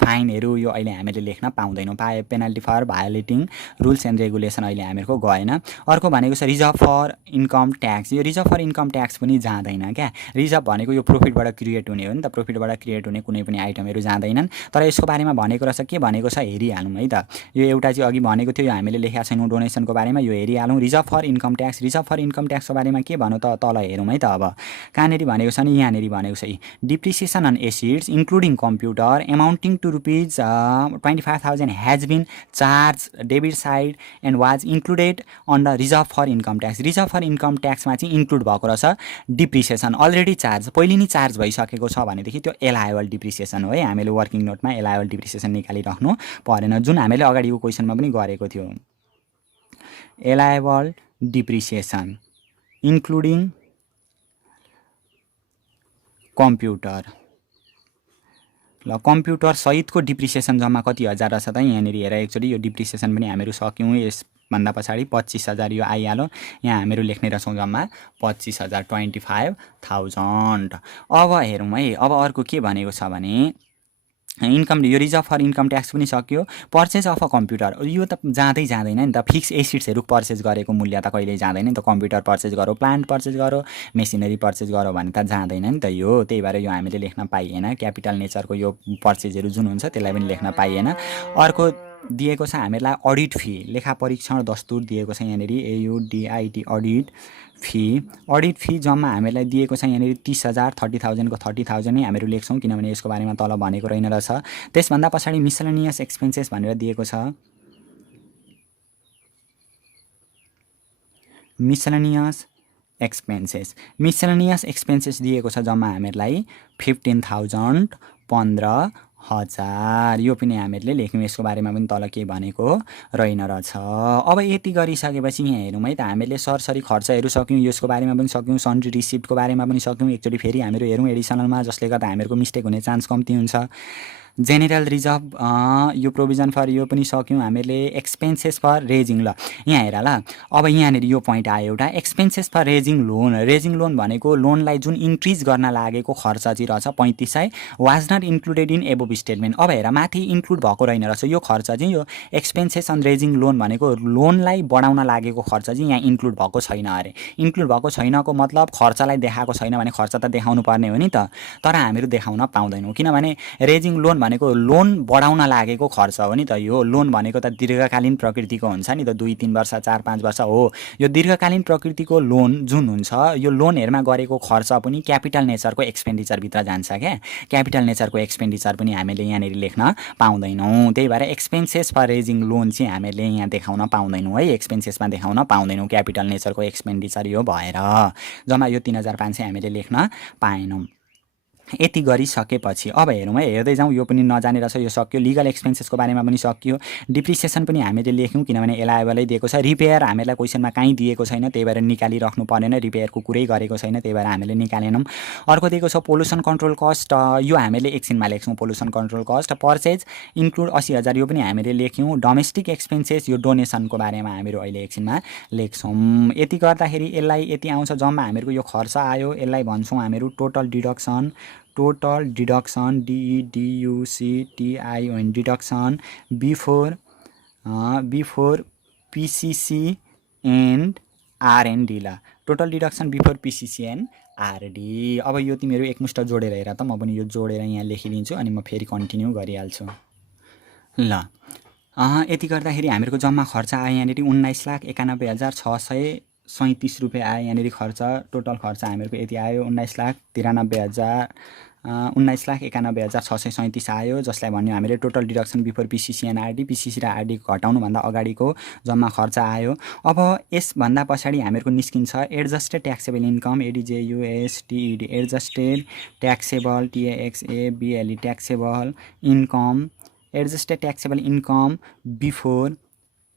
फाइनहरू यो अहिले हामीले लेख्न पाउँदैनौँ। Penalty for violating rules and regulation अहिले हामीहरूको गएन। अर्को भनेको छ रिजर्भ फर इन्कम ट्याक्स। यो रिजर्भ फर इन्कम ट्याक्स पनि जाँदैन क्या। रिजर्भ भनेको यो प्रोफिटबाट क्रिएट हुने हो नि त, प्रोफिटबाट क्रिएट हुने कुनै पनि आइटमहरू जाँदैनन्। तर यसको बारेमा भनेको रहेछ, के भनेको छ हेरिहालौँ है त। यो एउटा चाहिँ अघि भनेको थियो, यो हामीले लेखेका छैनौँ डोनेसनको बारेमा, यो हेरिहालौँ। Reserve for income tax, reserve for income ट्याक्सको बारेमा के भनौँ त, तल हेरौँ है त। अब कहाँनिर भनेको छ नि, यहाँनिर भनेको छ depreciation on assets including computer amounting to ₹25,000 has been charged debit side and was included under reserve for income tax. Reserve for income ट्याक्समा चाहिँ इन्क्लुड भएको रहेछ डिप्रिसिएसन, अलरेडी चार्ज, पहिले नै चार्ज भइसकेको छ भनेदेखि त्यो एलायबल डिप्रिसिएसन हो है। हामीले वर्किङ नोटमा एलायबल डिप्रिसिएसन निकालिराख्नु परेन, जुन हामीले अगाडिको क्वेसनमा पनि गरेको थियो। एलायबल डिप्रिसिएसन इन्क्लुडिङ कम्प्युटर, ल कम्प्युटर सहितको डिप्रिसिएसन जम्मा कति हजार रहेछ त यहाँनिर हेर एकचोटि। यो डिप्रिसिएसन पनि हामीहरू सक्यौँ, यसभन्दा पछाडि 25,000 यो आइहाल्यो। यहाँ हामीहरू लेख्ने रहेछौँ जम्मा 25,000, 25,000। अब हेरौँ है, अब अर्को के भनेको छ भने इन्कम यो रिजर्भ फर इन्कम ट्याक्स पनि सक्यो। पर्चेज अफ अ कम्प्युटर यो त जाँदैन नि त। फिक्स एसेट्सहरू पर्चेज गरेको मूल्य त कहिल्यै जाँदैन नि त। कम्प्युटर पर्चेज गरौँ, प्लान्ट पर्चेज गरौँ, मेसिनरी पर्चेज गरौँ भने त जाँदैन नि त यो। त्यही भएर यो हामीले लेख्न पाइएन। क्यापिटल नेचरको यो पर्चेजहरू जुन हुन्छ त्यसलाई पनि लेख्न पाइएन। अर्को दिएको छ हामीलाई अडिट फी, लेखा परीक्षण दस्तुर दिएको छ यहाँनिर AUDIT audit fee. Audit fee जम्मा हामीलाई दिएको छ यहाँनिर 30,000, 30,000 को 30,000 नै हामीहरू लेख्छौँ किनभने यसको बारेमा तल भनेको रहेन रहेछ। त्यसभन्दा पछाडि मिसलेनियस एक्सपेन्सेस भनेर दिएको छ। मिसलेनियस एक्सपेन्सेस दिएको छ जम्मा हामीहरूलाई 15,000, 15,000। यो पनि हामीहरूले लेख्यौँ। यसको बारेमा पनि तल के भनेको रहेन रहेछ। अब यति गरिसकेपछि यहाँ हेरौँ है त, हामीले सरसरी खर्चहरू सक्यौँ, यसको बारेमा पनि सक्यौँ, सन्ड्री रिसिप्टको बारेमा पनि सक्यौँ। एकचोटि फेरि हामीहरू हेरौँ एडिसनलमा, जसले गर्दा हामीहरूको मिस्टेक हुने चान्स कम्ती हुन्छ। जेनेरल रिजर्भ यो प्रोभिजन फर यो पनि सक्यौँ हामीले। एक्सपेन्सेस फर रेजिङ, ल यहाँ हेर ल, अब यहाँनिर यो पोइन्ट आयो एउटा, expenses for raising loan. Raising loan भनेको लोनलाई जुन इन्क्रिज गर्न लागेको खर्च चाहिँ रहेछ 3500, was not included in above statement. अब हेर माथि इन्क्लुड भएको रहेन रहेछ यो खर्च चाहिँ। यो एक्सपेन्सेस अन रेजिङ लोन भनेको लोनलाई बढाउन लागेको खर्च चाहिँ यहाँ इन्क्लुड भएको छैन अरे। इन्क्लुड भएको छैनको मतलब खर्चलाई देखाएको छैन भने खर्च त देखाउनु पर्ने हो नि त, तर हामीहरू देखाउन पाउँदैनौँ किनभने रेजिङ लोन भनेको लोन बढाउन लागेको खर्च हो नि त। यो लोन भनेको त दीर्घकालीन प्रकृतिको हुन्छ नि त, 2-3 वर्ष 4-5 वर्ष हो। यो दीर्घकालीन प्रकृतिको लोन जुन हुन्छ, यो लोनहरूमा गरेको खर्च पनि क्यापिटल नेचरको एक्सपेन्डिचरभित्र जान्छ क्या। क्यापिटल नेचरको एक्सपेन्डिचर पनि हामीले यहाँनिर लेख्न पाउँदैनौँ। त्यही भएर एक्सपेन्सेस फर रेजिङ लोन चाहिँ हामीले यहाँ देखाउन पाउँदैनौँ है, एक्सपेन्सेसमा देखाउन पाउँदैनौँ क्यापिटल नेचरको एक्सपेन्डिचर यो भएर। जम्मा यो 3,500 हामीले लेख्न पाएनौँ। यति गरिसकेपछि अब हेरौँ है, हेर्दै जाउँ। यो पनि नजानेर छ, यो सक्यो। लिगल एक्सपेन्सेसको बारेमा पनि सकियो। डिप्रिसिएसन पनि हामीले लेख्यौँ किनभने एलायबलै दिएको छ। रिपेयर हामीलाई क्वेसनमा कहीँ दिएको छैन, त्यही भएर निकालिराख्नु परेन, रिपेयरको कुरै गरेको छैन, त्यही भएर हामीले निकालेनौँ। अर्को दिएको छ पोल्युसन कन्ट्रोल कस्ट, यो हामीले एकछिनमा लेख्छौँ। Pollution control cost purchase include 80,000, यो पनि हामीले लेख्यौँ। डोमेस्टिक एक्सपेन्सेस यो डोनेसनको बारेमा हामीहरू अहिले एकछिनमा लेख्छौँ। यति गर्दाखेरि यसलाई यति आउँछ। जम्मा हामीहरूको यो खर्च आयो, यसलाई भन्छौँ हामीहरू total deduction. Total deduction DEDUCTION deduction before PCC and RND। ल total deduction before PCC and RD। अब यो तिमीहरू एकमुष्ट जोडेर हेर त, म पनि यो जोडेर यहाँ लेखिदिन्छु अनि म फेरि कन्टिन्यू गरिहाल्छु। ल यति गर्दाखेरि हामीहरूको जम्मा खर्च आयो यहाँनिर 19,91,637 रुपियाँ आयो यहाँनिर खर्च। टोटल खर्च हामीहरूको यति आयो 19,91,637 आयो, जसलाई भन्यो हामीले total deduction before PCC and RD। PCC र RD घटाउनुभन्दा अगाडिको जम्मा खर्च आयो। अब यसभन्दा पछाडि हामीहरूको निस्किन्छ adjusted taxable income ADJUSTED, adjusted taxable TAXABLE taxable income, adjusted taxable income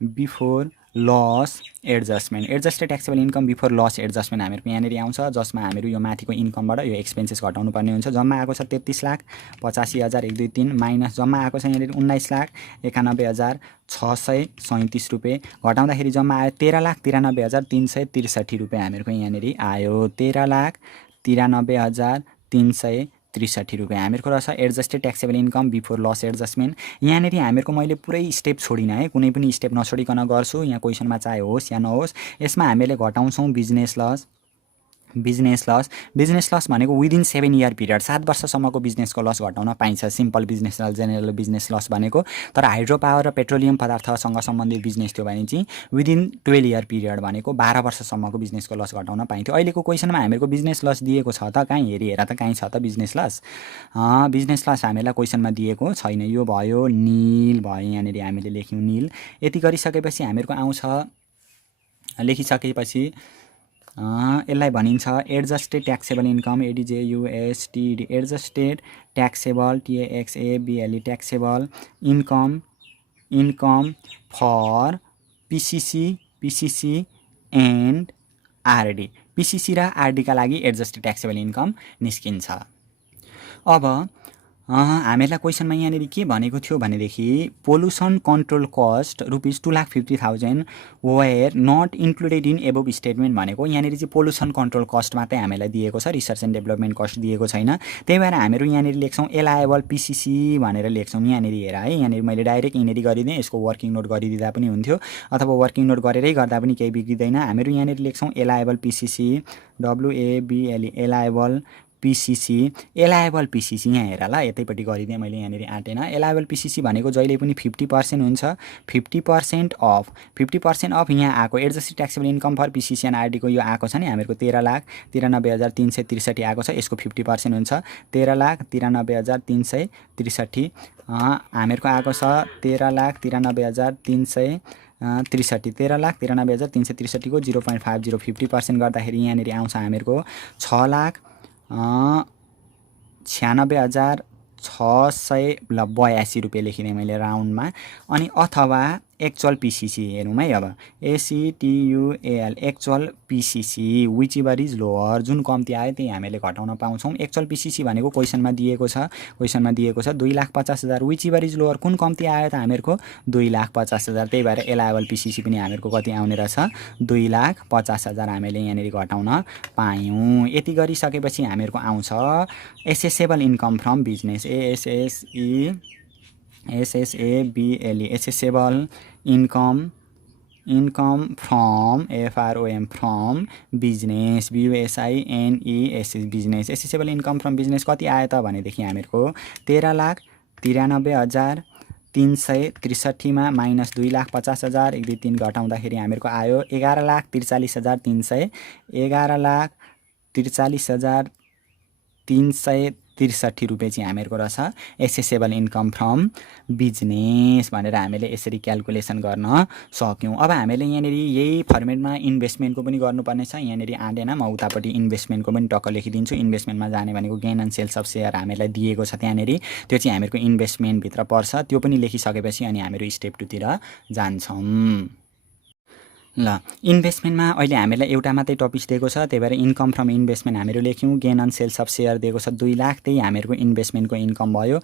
before loss adjustment. Adjusted taxable income before loss adjustment हामीहरूको यहाँनिर आउँछ, जसमा हामीहरू यो माथिको इन्कमबाट यो एक्सपेन्सेस घटाउनु पर्ने हुन्छ। जम्मा आएको छ 33,85,123 माइनस जम्मा आएको छ यहाँनिर 19,91,637 रुपियाँ। घटाउँदाखेरि जम्मा आयो 13,93,363 रुपियाँ हामीहरूको यहाँनिर आयो। 13,93,363 रुपियाँ हामीहरूको रहेछ adjusted taxable income before loss adjustment. यहाँनिर हामीहरूको मैले पुरै स्टेप छोडिनँ है, कुनै पनि स्टेप नछोडिकन गर्छु। यहाँ क्वेसनमा चाहे होस् या नहोस्, यसमा हामीले घटाउँछौँ बिजनेस लस। बिजनेस लस भनेको विदिन 7 इयर पिरियड, 7 वर्षसम्मको बिजनेसको लस घटाउन पाइन्छ। सिम्पल बिजनेस र जेनरल बिजनेस लस भनेको। तर हाइड्रो पावर र पेट्रोलियम पदार्थसँग सम्बन्धित बिजनेस थियो भने चाहिँ विदिन 12 इयर पिरियड भनेको 12 वर्षसम्मको बिजनेसको लस घटाउन पाइन्थ्यो। अहिलेको क्वेसनमा हामीहरूको बिजनेस लस दिएको छ त, कहीँ हेर त कहीँ छ त बिजनेस लस? बिजनेस लस हामीलाई क्वेसनमा दिएको छैन। यो भयो निल भयो, यहाँनिर हामीले लेख्यौँ निल। यति गरिसकेपछि हामीहरूको आउँछ, लेखिसकेपछि यसलाई भनिन्छ adjusted taxable income ADJUSTED, adjusted taxable TAXABLE taxable income for PCC and RD। PCC र RD का लागि एडजस्टेड ट्याक्सेबल इन्कम निस्किन्छ। अब हामीलाई क्वेसनमा यहाँनिर के भनेको थियो भनेदेखि pollution control cost rupees 2,50,000 were not included in above statement भनेको यहाँनिर चाहिँ पोल्युसन कन्ट्रोल कस्ट मात्रै हामीलाई दिएको छ, रिसर्च एन्ड डेभलपमेन्ट कस्ट दिएको छैन। त्यही भएर हामीहरू यहाँनिर लेख्छौँ एलाएबल पिसिसी भनेर लेख्छौँ। यहाँनिर हेर है, यहाँनिर मैले डाइरेक्ट यहाँनिर गरिदिएँ, यसको वर्किङ नोट गरिदिँदा पनि हुन्थ्यो अथवा वर्किङ नोट गरेरै गर्दा पनि केही बिग्रिँदैन। हामीहरू यहाँनिर लेख्छौँ एलाएबल पिसिसी, WABLE एलाएबल पिसिसी। एलाएबल पिसिसी यहाँ हेर ल, यतैपट्टि गरिदिएँ मैले, यहाँनिर आँटेन। एलाएबल पिसिसी भनेको जहिले पनि 50% हुन्छ। 50% अफ यहाँ आएको adjusted taxable income for PCC and आरडीको यो आएको छ नि हामीहरूको 13,93,363 आएको छ, यसको 50% हुन्छ 13,93,363। हामीहरूको आएको छ 13,93,363, 13,93,363 को 0.50 50% गर्दाखेरि यहाँनिर आउँछ हामीहरूको 6,96,682 रुपियाँ लेखिदिएँ मैले राउन्डमा। अनि अथवा एक्चुअल पिसिसी हेरौँ है, अब ACTUAL actual PCC which ever is lower, जुन कम्ती आयो त्यही हामीले घटाउन पाउँछौँ। एक्चुअल पिसिसी भनेको क्वेसनमा दिएको छ 2,50,000 विच एभर इज लोअर, कुन कम्ती आयो त हामीहरूको 2,50,000। त्यही भएर एलाएबल पिसिसी पनि हामीहरूको कति आउने रहेछ 2,50,000 हामीले यहाँनिर घटाउन पायौँ। यति गरिसकेपछि हामीहरूको आउँछ accessible income from business, SSABLE accessible income from FROM from business, BUSINES business. Accessible income from business कति आयो त भनेदेखि हामीहरूको 13,93,363 मा माइनस 2,50,000 1 2 3 घटाउँदाखेरि हामीहरूको आयो 11,43,300, 11,43,363 रुपियाँ चाहिँ हामीहरूको रहेछ एसेसेबल इन्कम फ्रम बिजनेस भनेर हामीले यसरी क्यालकुलेसन गर्न सक्यौँ। अब हामीले यहाँनिर यही फर्मेटमा इन्भेस्टमेन्टको पनि गर्नुपर्ने छ। यहाँनिर आँटेन, म उतापट्टि इन्भेस्टमेन्टको पनि टक्क लेखिदिन्छु। इन्भेस्टमेन्टमा जाने भनेको gain and sales of share हामीलाई दिएको छ त्यहाँनिर, त्यो चाहिँ हामीहरूको इन्भेस्टमेन्टभित्र पर्छ। त्यो पनि लेखिसकेपछि अनि हामीहरू स्टेप 2 तिर जान्छौँ। ल इन्भेस्टमेन्टमा अहिले हामीलाई एउटा मात्रै टपिक दिएको छ, त्यही भएर इन्कम फ्रम इन्भेस्टमेन्ट हामीहरू लेख्यौँ। Gain on sales of share दिएको छ 2 लाख, त्यही हामीहरूको इन्भेस्टमेन्टको इन्कम भयो।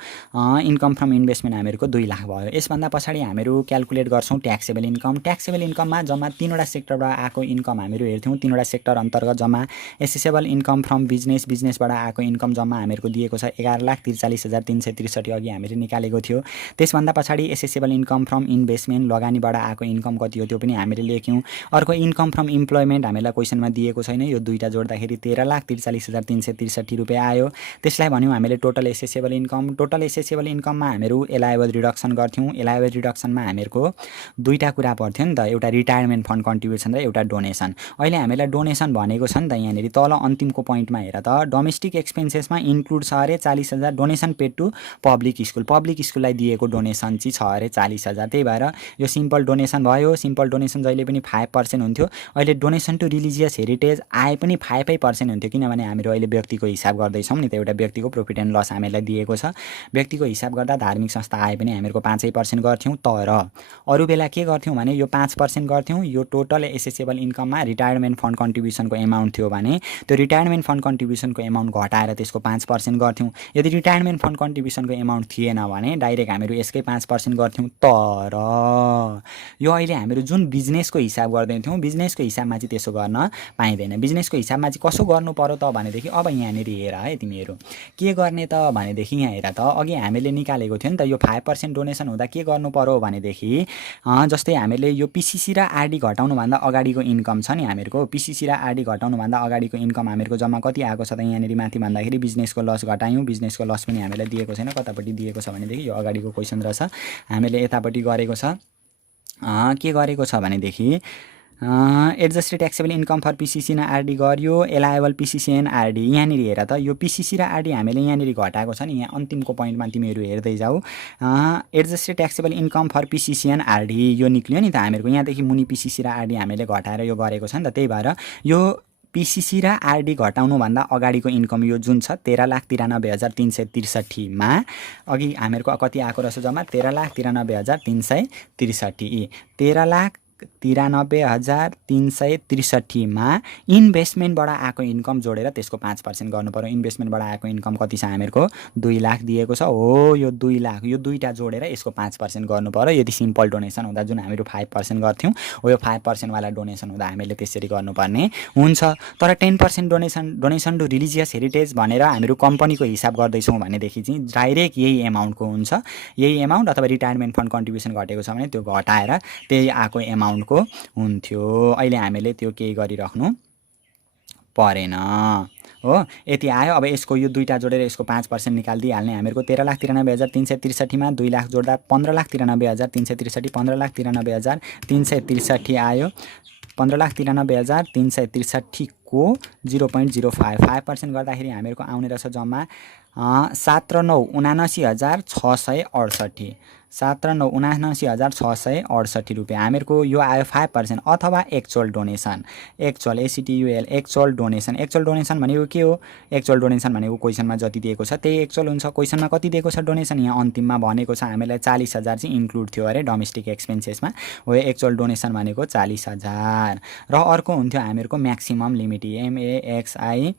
इन्कम फ्रम इन्भेस्टमेन्ट हामीहरूको 2 लाख भयो। यसभन्दा पछाडि हामीहरू क्यालकुलेट गर्छौँ ट्याक्सेबल इन्कम। ट्याक्सेबल इन्कममा जम्मा 3वटा सेक्टरबाट आएको इन्कम हामीहरू हेर्थ्यौँ। 3वटा सेक्टर अन्तर्गत जम्मा एसेसेबल इन्कम फ्रम बिजनेस, बिजनेसबाट आएको इन्कम जम्मा हामीहरूको दिएको छ 11,43,363 अघि हामीले निकालेको थियो। त्यसभन्दा पछाडि एसेसेबल इन्कम फ्रम इन्भेस्टमेन्ट लगानीबाट आएको इन्कम कति हो त्यो पनि हामीले लेख्यौँ। अर्को इन्कम फ्रम इम्प्लोइमेन्ट हामीलाई क्वेसनमा दिएको छैन, यो दुईटा जोड्दाखेरि 13,43,363 रुपियाँ आयो। त्यसलाई भन्यौँ हामीले total assessable income. Total assessable इन्कममा हामीहरू एलाएबल रिडक्सन गर्थ्यौँ। एलाएबल रिडक्सनमा हामीहरूको दुईटा कुरा पर्थ्यो नि त, एउटा रिटायरमेन्ट फन्ड कन्ट्रिब्युसन र एउटा डोनेसन। अहिले हामीलाई डोनेसन भनेको छ नि त, यहाँनिर तल अन्तिमको पोइन्टमा हेर त, डोमेस्टिक एक्सपेन्सेसमा इन्क्लुड छ अरे 40,000 donation paid to public school. Public स्कुललाई दिएको डोनेसन चाहिँ छ अरे 40,000। त्यही भएर यो सिम्पल डोनेसन भयो। सिम्पल डोनेसन जहिले पनि 5% हुन्थ्यो। अहिले डोनेसन टु रिलिजियस हेरिटेज आए पनि 5% हुन्थ्यो, किनभने हामीहरू अहिले व्यक्तिको हिसाब गर्दैछौँ नि त। एउटा व्यक्तिको प्रफिट एन्ड लस हामीलाई दिएको छ। व्यक्तिको हिसाब गर्दा धार्मिक संस्था आए पनि हामीहरूको 5% गर्थ्यौँ। तर अरू बेला के गर्थ्यौँ भने यो 5% गर्थ्यौँ। यो टोटल एसेसेबल इन्कममा रिटायरमेन्ट फन्ड कन्ट्रिब्युसनको एमाउन्ट थियो भने त्यो रिटायरमेन्ट फन्ड कन्ट्रिब्युसनको एमाउन्ट घटाएर त्यसको 5% गर्थ्यौँ। यदि रिटायरमेन्ट फन्ड कन्ट्रिब्युसनको एमाउन्ट थिएन भने डाइरेक्ट हामीहरू यसकै 5% गर्थ्यौँ। तर यो अहिले हामीहरू जुन बिजनेसको हिसाब गर्दैथ्यौँ, बिजनेसको हिसाबमा चाहिँ त्यसो गर्न पाइँदैन। बिजनेसको हिसाबमा चाहिँ कसो गर्नु पर्यो त भनेदेखि अब यहाँनिर हेर है, तिमीहरू के गर्ने त भनेदेखि यहाँ हेर त, अघि हामीले निकालेको थियो नि त यो 5% डोनेसन हुँदा के गर्नु पर्यो भनेदेखि जस्तै हामीले यो पिसिसी र आरडी घटाउनुभन्दा अगाडिको इन्कम छ नि हामीहरूको, पिसिसी र आरडी घटाउनुभन्दा अगाडिको इन्कम हामीहरूको जम्मा कति आएको छ त यहाँनिर माथि भन्दाखेरि बिजनेसको लस घटायौँ। बिजनेसको लस पनि हामीलाई दिएको छैन, कतापट्टि दिएको छ भनेदेखि यो अगाडिको क्वेसन रहेछ। हामीले यतापट्टि गरेको छ, के गरेको छ भनेदेखि adjusted taxable income for PCC न आरडी गर्यो, एलाएबल पिसिसी एन्ड आरडी। यहाँनिर हेर त, यो पिसिसी र आरडी हामीले यहाँनिर घटाएको छ नि, यहाँ अन्तिमको पोइन्टमा तिमीहरू हेर्दै जाऊ। Adjusted taxable income for PCC and RD यो निक्ल्यो नि त हामीहरूको। यहाँदेखि मुनि पिसिसी र आरडी हामीले घटाएर यो गरेको छ नि त। त्यही भएर यो पिसिसी र आरडी घटाउनुभन्दा अगाडिको इन्कम यो जुन छ 13,93,363 मा अघि हामीहरूको कति आएको रहेछ जम्मा 13,93,363, 1,93,363 मा इन्भेस्टमेन्टबाट आएको इन्कम जोडेर त्यसको 5% गर्नु पर्यो। इन्भेस्टमेन्टबाट आएको इन्कम कति छ हामीहरूको 2 लाख दिएको छ हो। यो 2 लाख यो दुईटा जोडेर यसको 5% गर्नु पर्यो। यदि सिम्पल डोनेसन हुँदा जुन हामीहरू 5% गर्थ्यौँ हो, यो 5% वाला डोनेसन हुँदा हामीले त्यसरी गर्नुपर्ने हुन्छ। तर 10% डोनेसन टु रिलिजियस हेरिटेज भनेर हामीहरू कम्पनीको हिसाब गर्दैछौँ भनेदेखि चाहिँ डाइरेक्ट यही एमाउन्टको हुन्छ। यही एमाउन्ट अथवा रिटायरमेन्ट फन्ड कन्ट्रिब्युसन घटेको छ भने त्यो घटाएर त्यही आएको एमाउन्टको हुन्थ्यो। अहिले हामीले त्यो केही गरिराख्नु परेन हो। यति आयो। अब यसको यो दुईटा जोडेर यसको 5% निकालिदिइहाल्ने। हामीहरूको 13,93,363 मा 2 लाख जोड्दा 15,93,363, 15,93,363 आयो। 15,93,363 को 0.05% गर्दाखेरि हामीहरूको आउने रहेछ जम्मा 7 र 9 79,668, 7 र 9 79,668 रुपियाँ हामीहरूको यो आयो 5% अथवा actual donation. Actual ACTUAL actual donation. Actual donation भनेको के हो? एक्चुअल डोनेसन भनेको क्वेसनमा जति दिएको छ त्यही एक्चुअल हुन्छ। क्वेसनमा कति दिएको छ डोनेसन? यहाँ अन्तिममा भनेको छ हामीलाई 40,000 चाहिँ इन्क्लुड थियो अरे डोमेस्टिक एक्सपेन्सेसमा हो। एक्चुअल डोनेसन भनेको 40,000। र अर्को हुन्थ्यो हामीहरूको maximum limit MAXIMUM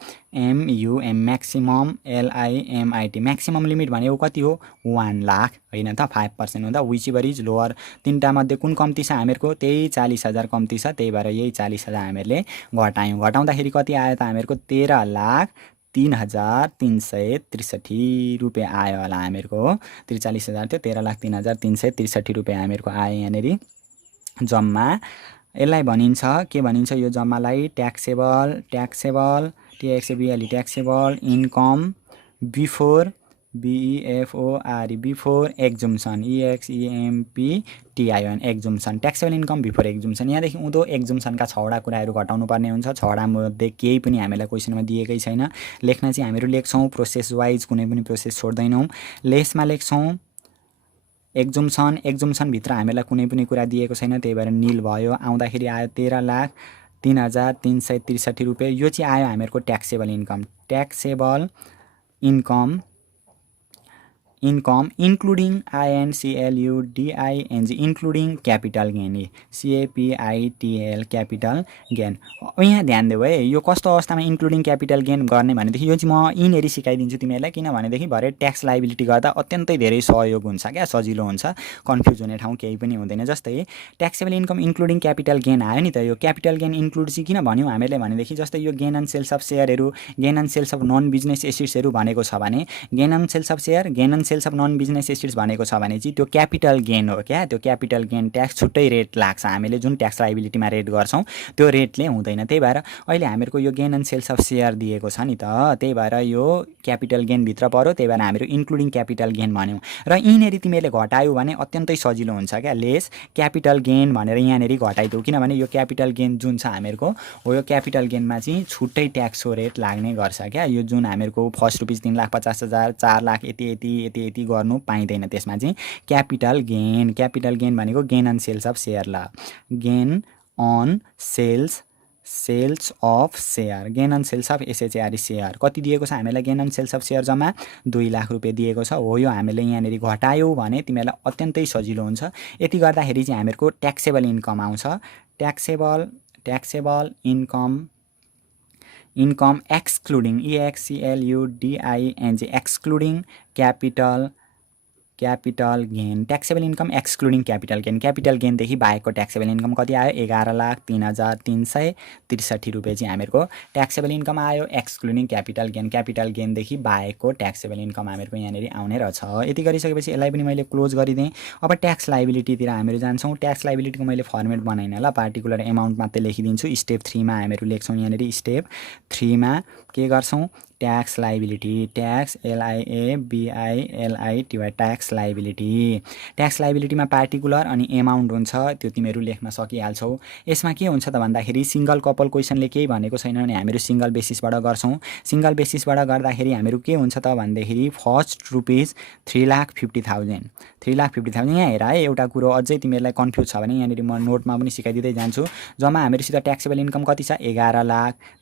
maximum LIMIT। Maximum limit भनेको कति हो? 1 लाख होइन त 5% हुँदा। Which ever is lower. तिनवटा मध्ये कुन कम्ती छ हामीहरूको? त्यही 40,000 कम्ती छ। त्यही भएर यही 40,000 हामीहरूले घटायौँ। घटाउँदाखेरि कति आयो त हामीहरूको? 13,03,363 रुपियाँ आयो होला हामीहरूको हो। 43,000 थियो, 13,03,363 रुपियाँ हामीहरूको आयो यहाँनिर जम्मा। यसलाई भनिन्छ के भनिन्छ? यो जम्मालाई taxable taxable income before BEFORE before exemption EXEMPTION exemption. Taxable income before exemption. यहाँदेखि उँधो एक्जुम्सनका 6वटा कुराहरू घटाउनु पर्ने हुन्छ। 6वटा मध्ये केही पनि हामीलाई क्वेसनमा दिएकै छैन। लेख्न चाहिँ हामीहरू लेख्छौँ प्रोसेस वाइज, कुनै पनि प्रोसेस छोड्दैनौँ। लेसमा लेख्छौँ एक्जुम्सनभित्र हामीलाई कुनै पनि कुरा दिएको छैन, त्यही भएर निल भयो। आउँदाखेरि आयो 13,03,363 रुपियाँ। यो चाहिँ आयो हामीहरूको taxable income. Taxable income including INCLUDING including capital gain CAPITAL capital gain. यहाँ ध्यान देऊ है, यो कस्तो अवस्थामा इन्क्लुडिङ क्यापिटल गेन गर्ने भनेदेखि यो चाहिँ म यिनीहरू सिकाइदिन्छु तिमीहरूलाई। किनभनेदेखि भरे ट्याक्स लाइबिलिटी गर्दा अत्यन्तै धेरै सहयोग हुन्छ क्या, सजिलो हुन्छ, कन्फ्युज हुने ठाउँ केही पनि हुँदैन। जस्तै taxable income including capital gain आयो नि त। यो क्यापिटल गेन इन्क्लुड चाहिँ किन भन्यौँ हामीले भनेदेखि जस्तै यो गेन एन्ड सेल्स अफ सेयरहरू, gain and sales of non business एसेट्सहरू भनेको छ भने, gain and sales of share, gain and sales of non business assets भनेको छ भने चाहिँ त्यो क्यापिटल गेन हो क्या। त्यो क्यापिटल गेन ट्याक्स छुट्टै रेट लाग्छ। हामीले जुन ट्याक्स लाइबिलिटीमा रेट गर्छौँ त्यो रेटले हुँदैन। त्यही भएर अहिले हामीहरूको यो gain and sales of share दिएको छ नि त, त्यही भएर यो क्यापिटल गेनभित्र पर्यो। त्यही भएर हामीहरू इन्क्लुडिङ क्यापिटल गेन भन्यौँ। र यिनीहरू तिमीहरूले घटायौ भने अत्यन्तै सजिलो हुन्छ क्या। लेस क्यापिटल गेन भनेर यहाँनिर घटाइदेऊ, किनभने यो क्यापिटल गेन जुन छ हामीहरूको हो, यो क्यापिटल गेनमा चाहिँ छुट्टै ट्याक्सको रेट लाग्ने गर्छ क्या। यो जुन हामीहरूको फर्स्ट रुपिस 3,50,000 4 लाख यति गर्नु पाइँदैन। त्यसमा चाहिँ क्यापिटल गेन भनेको gain on sales of share. ल gain on sales of share, gain on sales of SHARE share कति दिएको छ हामीलाई? Gain on sales of share जम्मा 2 लाख रुपियाँ दिएको छ हो। यो हामीले यहाँनिर घटायौँ भने तिमीहरूलाई अत्यन्तै सजिलो हुन्छ। यति गर्दाखेरि चाहिँ हामीहरूको ट्याक्सेबल इन्कम आउँछ। Taxable income excluding EXCLUDING excluding capital gain. Taxable income excluding capital गेनदेखि बाहेकको ट्याक्सेबल इन्कम कति आयो? 11,03,363 रुपियाँ चाहिँ हामीहरूको ट्याक्सेबल इन्कम आयो एक्सक्लुडिङ क्यापिटल गेनदेखि बाहेकको ट्याक्सेबल इन्कम हामीहरूको यहाँनिर आउने रहेछ। यति गरिसकेपछि यसलाई पनि मैले क्लोज गरिदिएँ। अब ट्याक्स लाइबिलिटीतिर हामीहरू जान्छौँ। ट्याक्स लाइबिलिटीको मैले फर्मेट बनाइनँ ल, पार्टिकुलर एमाउन्ट मात्रै लेखिदिन्छु। स्टेप 3 मा हामीहरू लेख्छौँ यहाँनिर। स्टेप 3 मा के गर्छौँ? Tax liability, tax LIABILITY tax लाइबिलिटीमा पार्टिकुलर अनि एमाउन्ट हुन्छ, त्यो तिमीहरू लेख्न सकिहाल्छौ। यसमा के हुन्छ त भन्दाखेरि सिङ्गल कपल क्वेसनले केही भनेको छैन भने हामीहरू सिङ्गल बेसिसबाट गर्छौँ। सिङ्गल बेसिसबाट गर्दाखेरि हामीहरू के हुन्छ त भन्दाखेरि फर्स्ट रुपिस 3,50,000 यहाँ हेर है। एउटा कुरो अझै तिमीहरूलाई कन्फ्युज छ भने यहाँनिर म नोटमा पनि सिकाइदिँदै जान्छु। जम्मा हामीहरूसित ट्याक्सेबल इन्कम कति छ?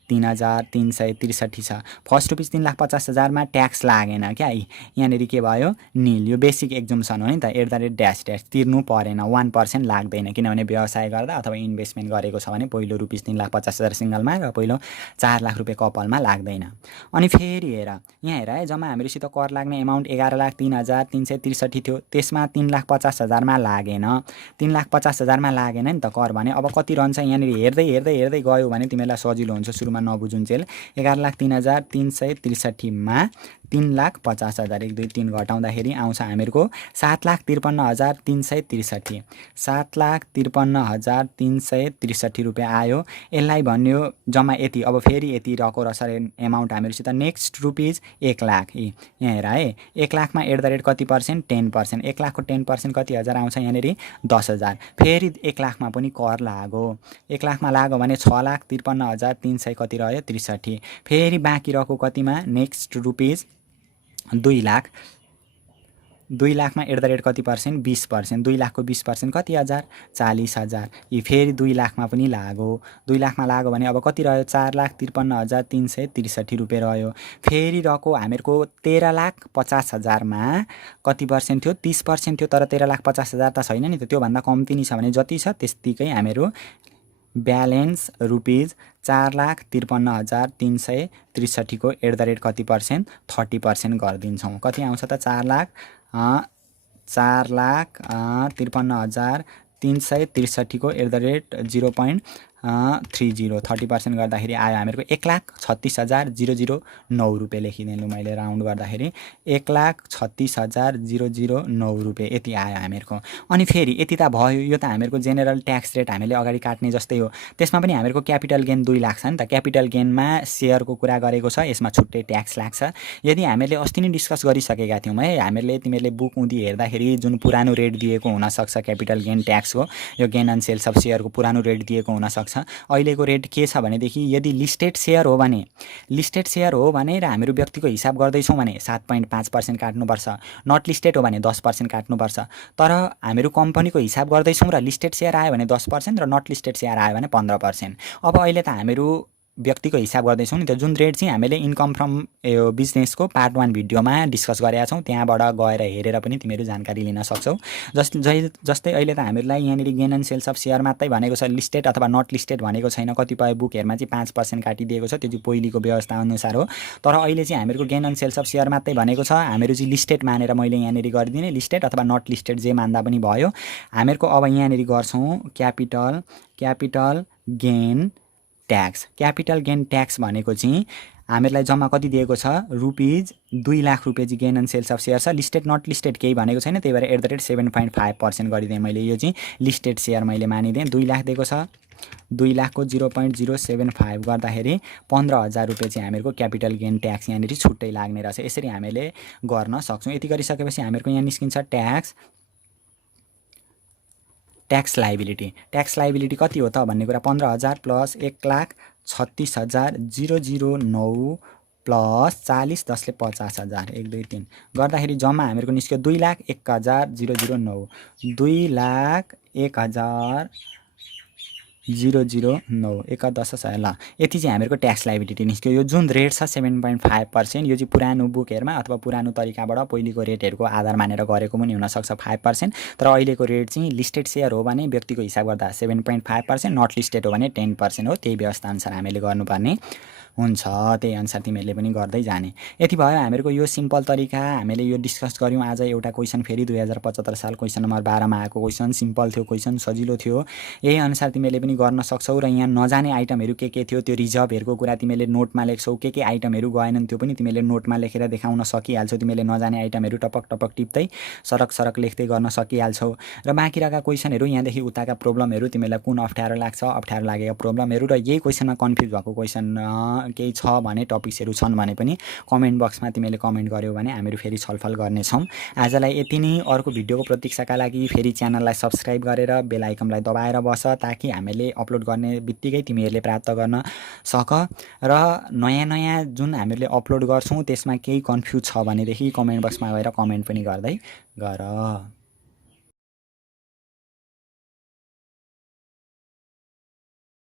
3,363 छ। फर्स्ट रुपिस 3,50,000 मा ट्याक्स लागेन क्या, यहाँनिर के भयो निल। यो बेसिक एक्जम्सन हो नि त, @ तिर्नु परेन, 1% लाग्दैन, किनभने व्यवसाय गर्दा अथवा इन्भेस्टमेन्ट गरेको छ भने पहिलो रुपिस 3,50,000 सिङ्गलमा र पहिलो 4 लाख रुपियाँ कपालमा लाग्दैन। अनि फेरि हेर यहाँ हेर है, जम्मा हामीसित कर लाग्ने एमाउन्ट 11,03,363 थियो, त्यसमा 3,50,000 मा लागेन, 3,50,000 मा लागेन नि त कर भने। अब कति रहन्छ यहाँनिर हेर्दै हेर्दै हेर्दै गयो भने तिमीलाई सजिलो हुन्छ, सुरुमा नबुझुन्जेल। 11,03,363 मा 3,50,000 1 2 3 घटाउँदाखेरि आउँछ हामीहरूको 7,53,363, 7,53,363 रुपियाँ आयो। यसलाई भन्यो जम्मा यति। अब फेरि यति रहेको रहेछ एमाउन्ट हामीहरूसित। नेक्स्ट रुपिस 1 लाख, यहाँ हेर है, 1 लाखमा @ कति पर्सेन्ट 10%, 1 लाखको 10% कति हजार आउँछ यहाँनिर 10,000। फेरि 1 लाखमा पनि कर लाग्यो, 1 लाखमा लाग्यो भने 6,53,300 कति रह्यो 63। फेरि बाँकी रहेको कतिमा नेक्स्ट रुपिस 2 लाख, 2 लाखमा @ कति पर्सेन्ट 20%, 2 लाखको 20% कति हजार 40,000। यी फेरि 2 लाखमा पनि लाग्यो, 2 लाखमा लाग्यो भने अब कति रह्यो 4,53,363 रुपियाँ रह्यो। फेरि रहेको हामीहरूको 13,50,000 मा कति पर्सेन्ट थियो 30% थियो, तर 13,50,000 त छैन नि त, त्योभन्दा कम्ती नि छ भने जति छ त्यतिकै हामीहरू ब्यालेन्स रुपिस 4,53,363 को @ कति पर्सेन्ट 30% गरिदिन्छौँ। कति आउँछ त 4,53,363 को @ 0.30 30% गर्दाखेरि आयो हामीहरूको 1,36,009 रुपियाँ लेखिदिनु मैले राउन्ड गर्दाखेरि 1,36,009 रुपियाँ यति आयो हामीहरूको। अनि फेरि यति त भयो, यो त हामीहरूको जेनरल ट्याक्स रेट हामीले अगाडि काट्ने जस्तै हो। त्यसमा पनि हामीहरूको क्यापिटल गेन 2 लाख छ नि त, क्यापिटल गेनमा सेयरको कुरा गरेको छ, यसमा छुट्टै ट्याक्स लाग्छ। यदि हामीले अस्ति नै डिस्कस गरिसकेका थियौँ है, तिमीहरूले बुक उदी हेर्दाखेरि जुन पुरानो रेट दिएको हुनसक्छ क्यापिटल गेन ट्याक्सको, यो गेन एन्ड सेल्स अफ सेयरको पुरानो रेट दिएको हुनसक्छ। अहिलेको रेट के छ भनेदेखि यदि लिस्टेड सेयर हो भने र हामीहरू व्यक्तिको हिसाब गर्दैछौँ भने 7.5% काट्नुपर्छ, नट लिस्टेड हो भने 10% काट्नुपर्छ। तर हामीहरू कम्पनीको हिसाब गर्दैछौँ र लिस्टेड सेयर आयो भने 10% र नट लिस्टेड सेयर आयो भने 15%। अब अहिले त हामीहरू व्यक्तिको हिसाब गर्दैछौँ नि त, जुन रेट चाहिँ हामीले इन्कम फ्रम यो बिजनेसको पार्ट 1 भिडियोमा डिस्कस गरेका छौँ, त्यहाँबाट गएर हेरेर पनि तिमीहरू जानकारी लिन सक्छौ। जस्तै अहिले त हामीहरूलाई यहाँनिर gain and sales of share मात्रै भनेको छ, लिस्टेड अथवा नट लिस्टेड भनेको छैन। कतिपय बुकहरूमा चाहिँ 5% काटिदिएको छ, त्यो चाहिँ पहिलेको व्यवस्था अनुसार हो। तर अहिले चाहिँ हामीहरूको gain and sales of share मात्रै भनेको छ, हामीहरू चाहिँ लिस्टेड मानेर मैले यहाँनिर गरिदिने, लिस्टेड अथवा नट लिस्टेड जे मान्दा पनि भयो। हामीहरूको अब यहाँनिर गर्छौँ capital gain tax. Capital gain tax भनेको चाहिँ हामीहरूलाई जम्मा कति दिएको छ रुपिस 2 लाख रुपियाँ चाहिँ gain and sales of share छ, लिस्टेड नट लिस्टेड केही भनेको छैन, त्यही भएर @ 7.5% गरिदिएँ मैले। यो चाहिँ लिस्टेड सेयर मैले मानिदिएँ। 2 लाख दिएको छ, 2 लाखको 0.075 गर्दाखेरि 15,000 रुपियाँ चाहिँ हामीहरूको क्यापिटल गेन ट्याक्स यहाँनिर छुट्टै लाग्ने रहेछ। यसरी हामीले गर्न सक्छौँ। यति गरिसकेपछि हामीहरूको यहाँ निस्किन्छ ट्याक्स लाइबिलिटी। ट्याक्स लाइबिलिटी कति हो त भन्ने कुरा 15,000 प्लस 1,36,009 प्लस 40 10ले 50,000 1 2 3 गर्दाखेरि जम्मा हामीहरूको निस्क्यो 2,01,009, 2,01,009 1,10,000 ल यति चाहिँ हामीहरूको ट्याक्स लाइबिलिटी निस्क्यो। यो जुन रेट छ 7.5%, यो चाहिँ पुरानो बुकहरूमा अथवा पुरानो तरिकाबाट पहिलेको रेटहरूको आधार मानेर गरेको पनि हुनसक्छ 5%, तर अहिलेको रेट चाहिँ लिस्टेड सेयर हो भने व्यक्तिको हिसाब गर्दा 7.5%, नट लिस्टेड हो भने 10% हो। त्यही व्यवस्था अनुसार हामीले गर्नुपर्ने हुन्छ, त्यही अनुसार तिमीहरूले पनि गर्दै जाने। यति भयो हामीहरूको यो सिम्पल तरिका हामीले यो डिस्कस गऱ्यौँ आज। एउटा क्वेसन फेरि 2075 साल क्वेसन नम्बर 12 मा आएको क्वेसन, सिम्पल थियो क्वेसन, सजिलो थियो। यही अनुसार तिमीहरूले पनि गर्न सक्छौ। र यहाँ नजाने आइटमहरू के थियो, त्यो रिजर्भहरूको कुरा तिमीहरूले नोटमा लेख्छौ, के आइटमहरू गएनन् त्यो पनि तिमीहरूले नोटमा लेखेर देखाउन सकिहाल्छौ। तिमीहरूले नजाने आइटमहरू टपक टपक टिप्दै सरक लेख्दै गर्न सकिहाल्छौ। र बाँकी रहेका क्वेसनहरू यहाँदेखि उताका प्रब्लमहरू तिमीलाई कुन अप्ठ्यारो लाग्छ, अप्ठ्यारो लागेका प्रब्लमहरू, र यही क्वेसनमा कन्फ्युज भएको क्वेसन केही छ भने, टपिक्सहरू छन् भने पनि कमेन्ट बक्समा तिमीले कमेन्ट गर्यौ भने हामीहरू फेरि छलफल गर्नेछौँ। आजलाई यति नै। अर्को भिडियोको प्रतीक्षाका लागि फेरि च्यानललाई सब्सक्राइब गरेर बेल आइकनलाई दबाएर बस, ताकि हामीले अपलोड गर्ने बित्तिकै तिमीहरूले प्राप्त गर्न सक। र नयाँ जुन हामीले अपलोड गर्छौँ त्यसमा केही कन्फ्युज छ भनेदेखि कमेन्ट बक्समा गएर कमेन्ट पनि गर्दै गर।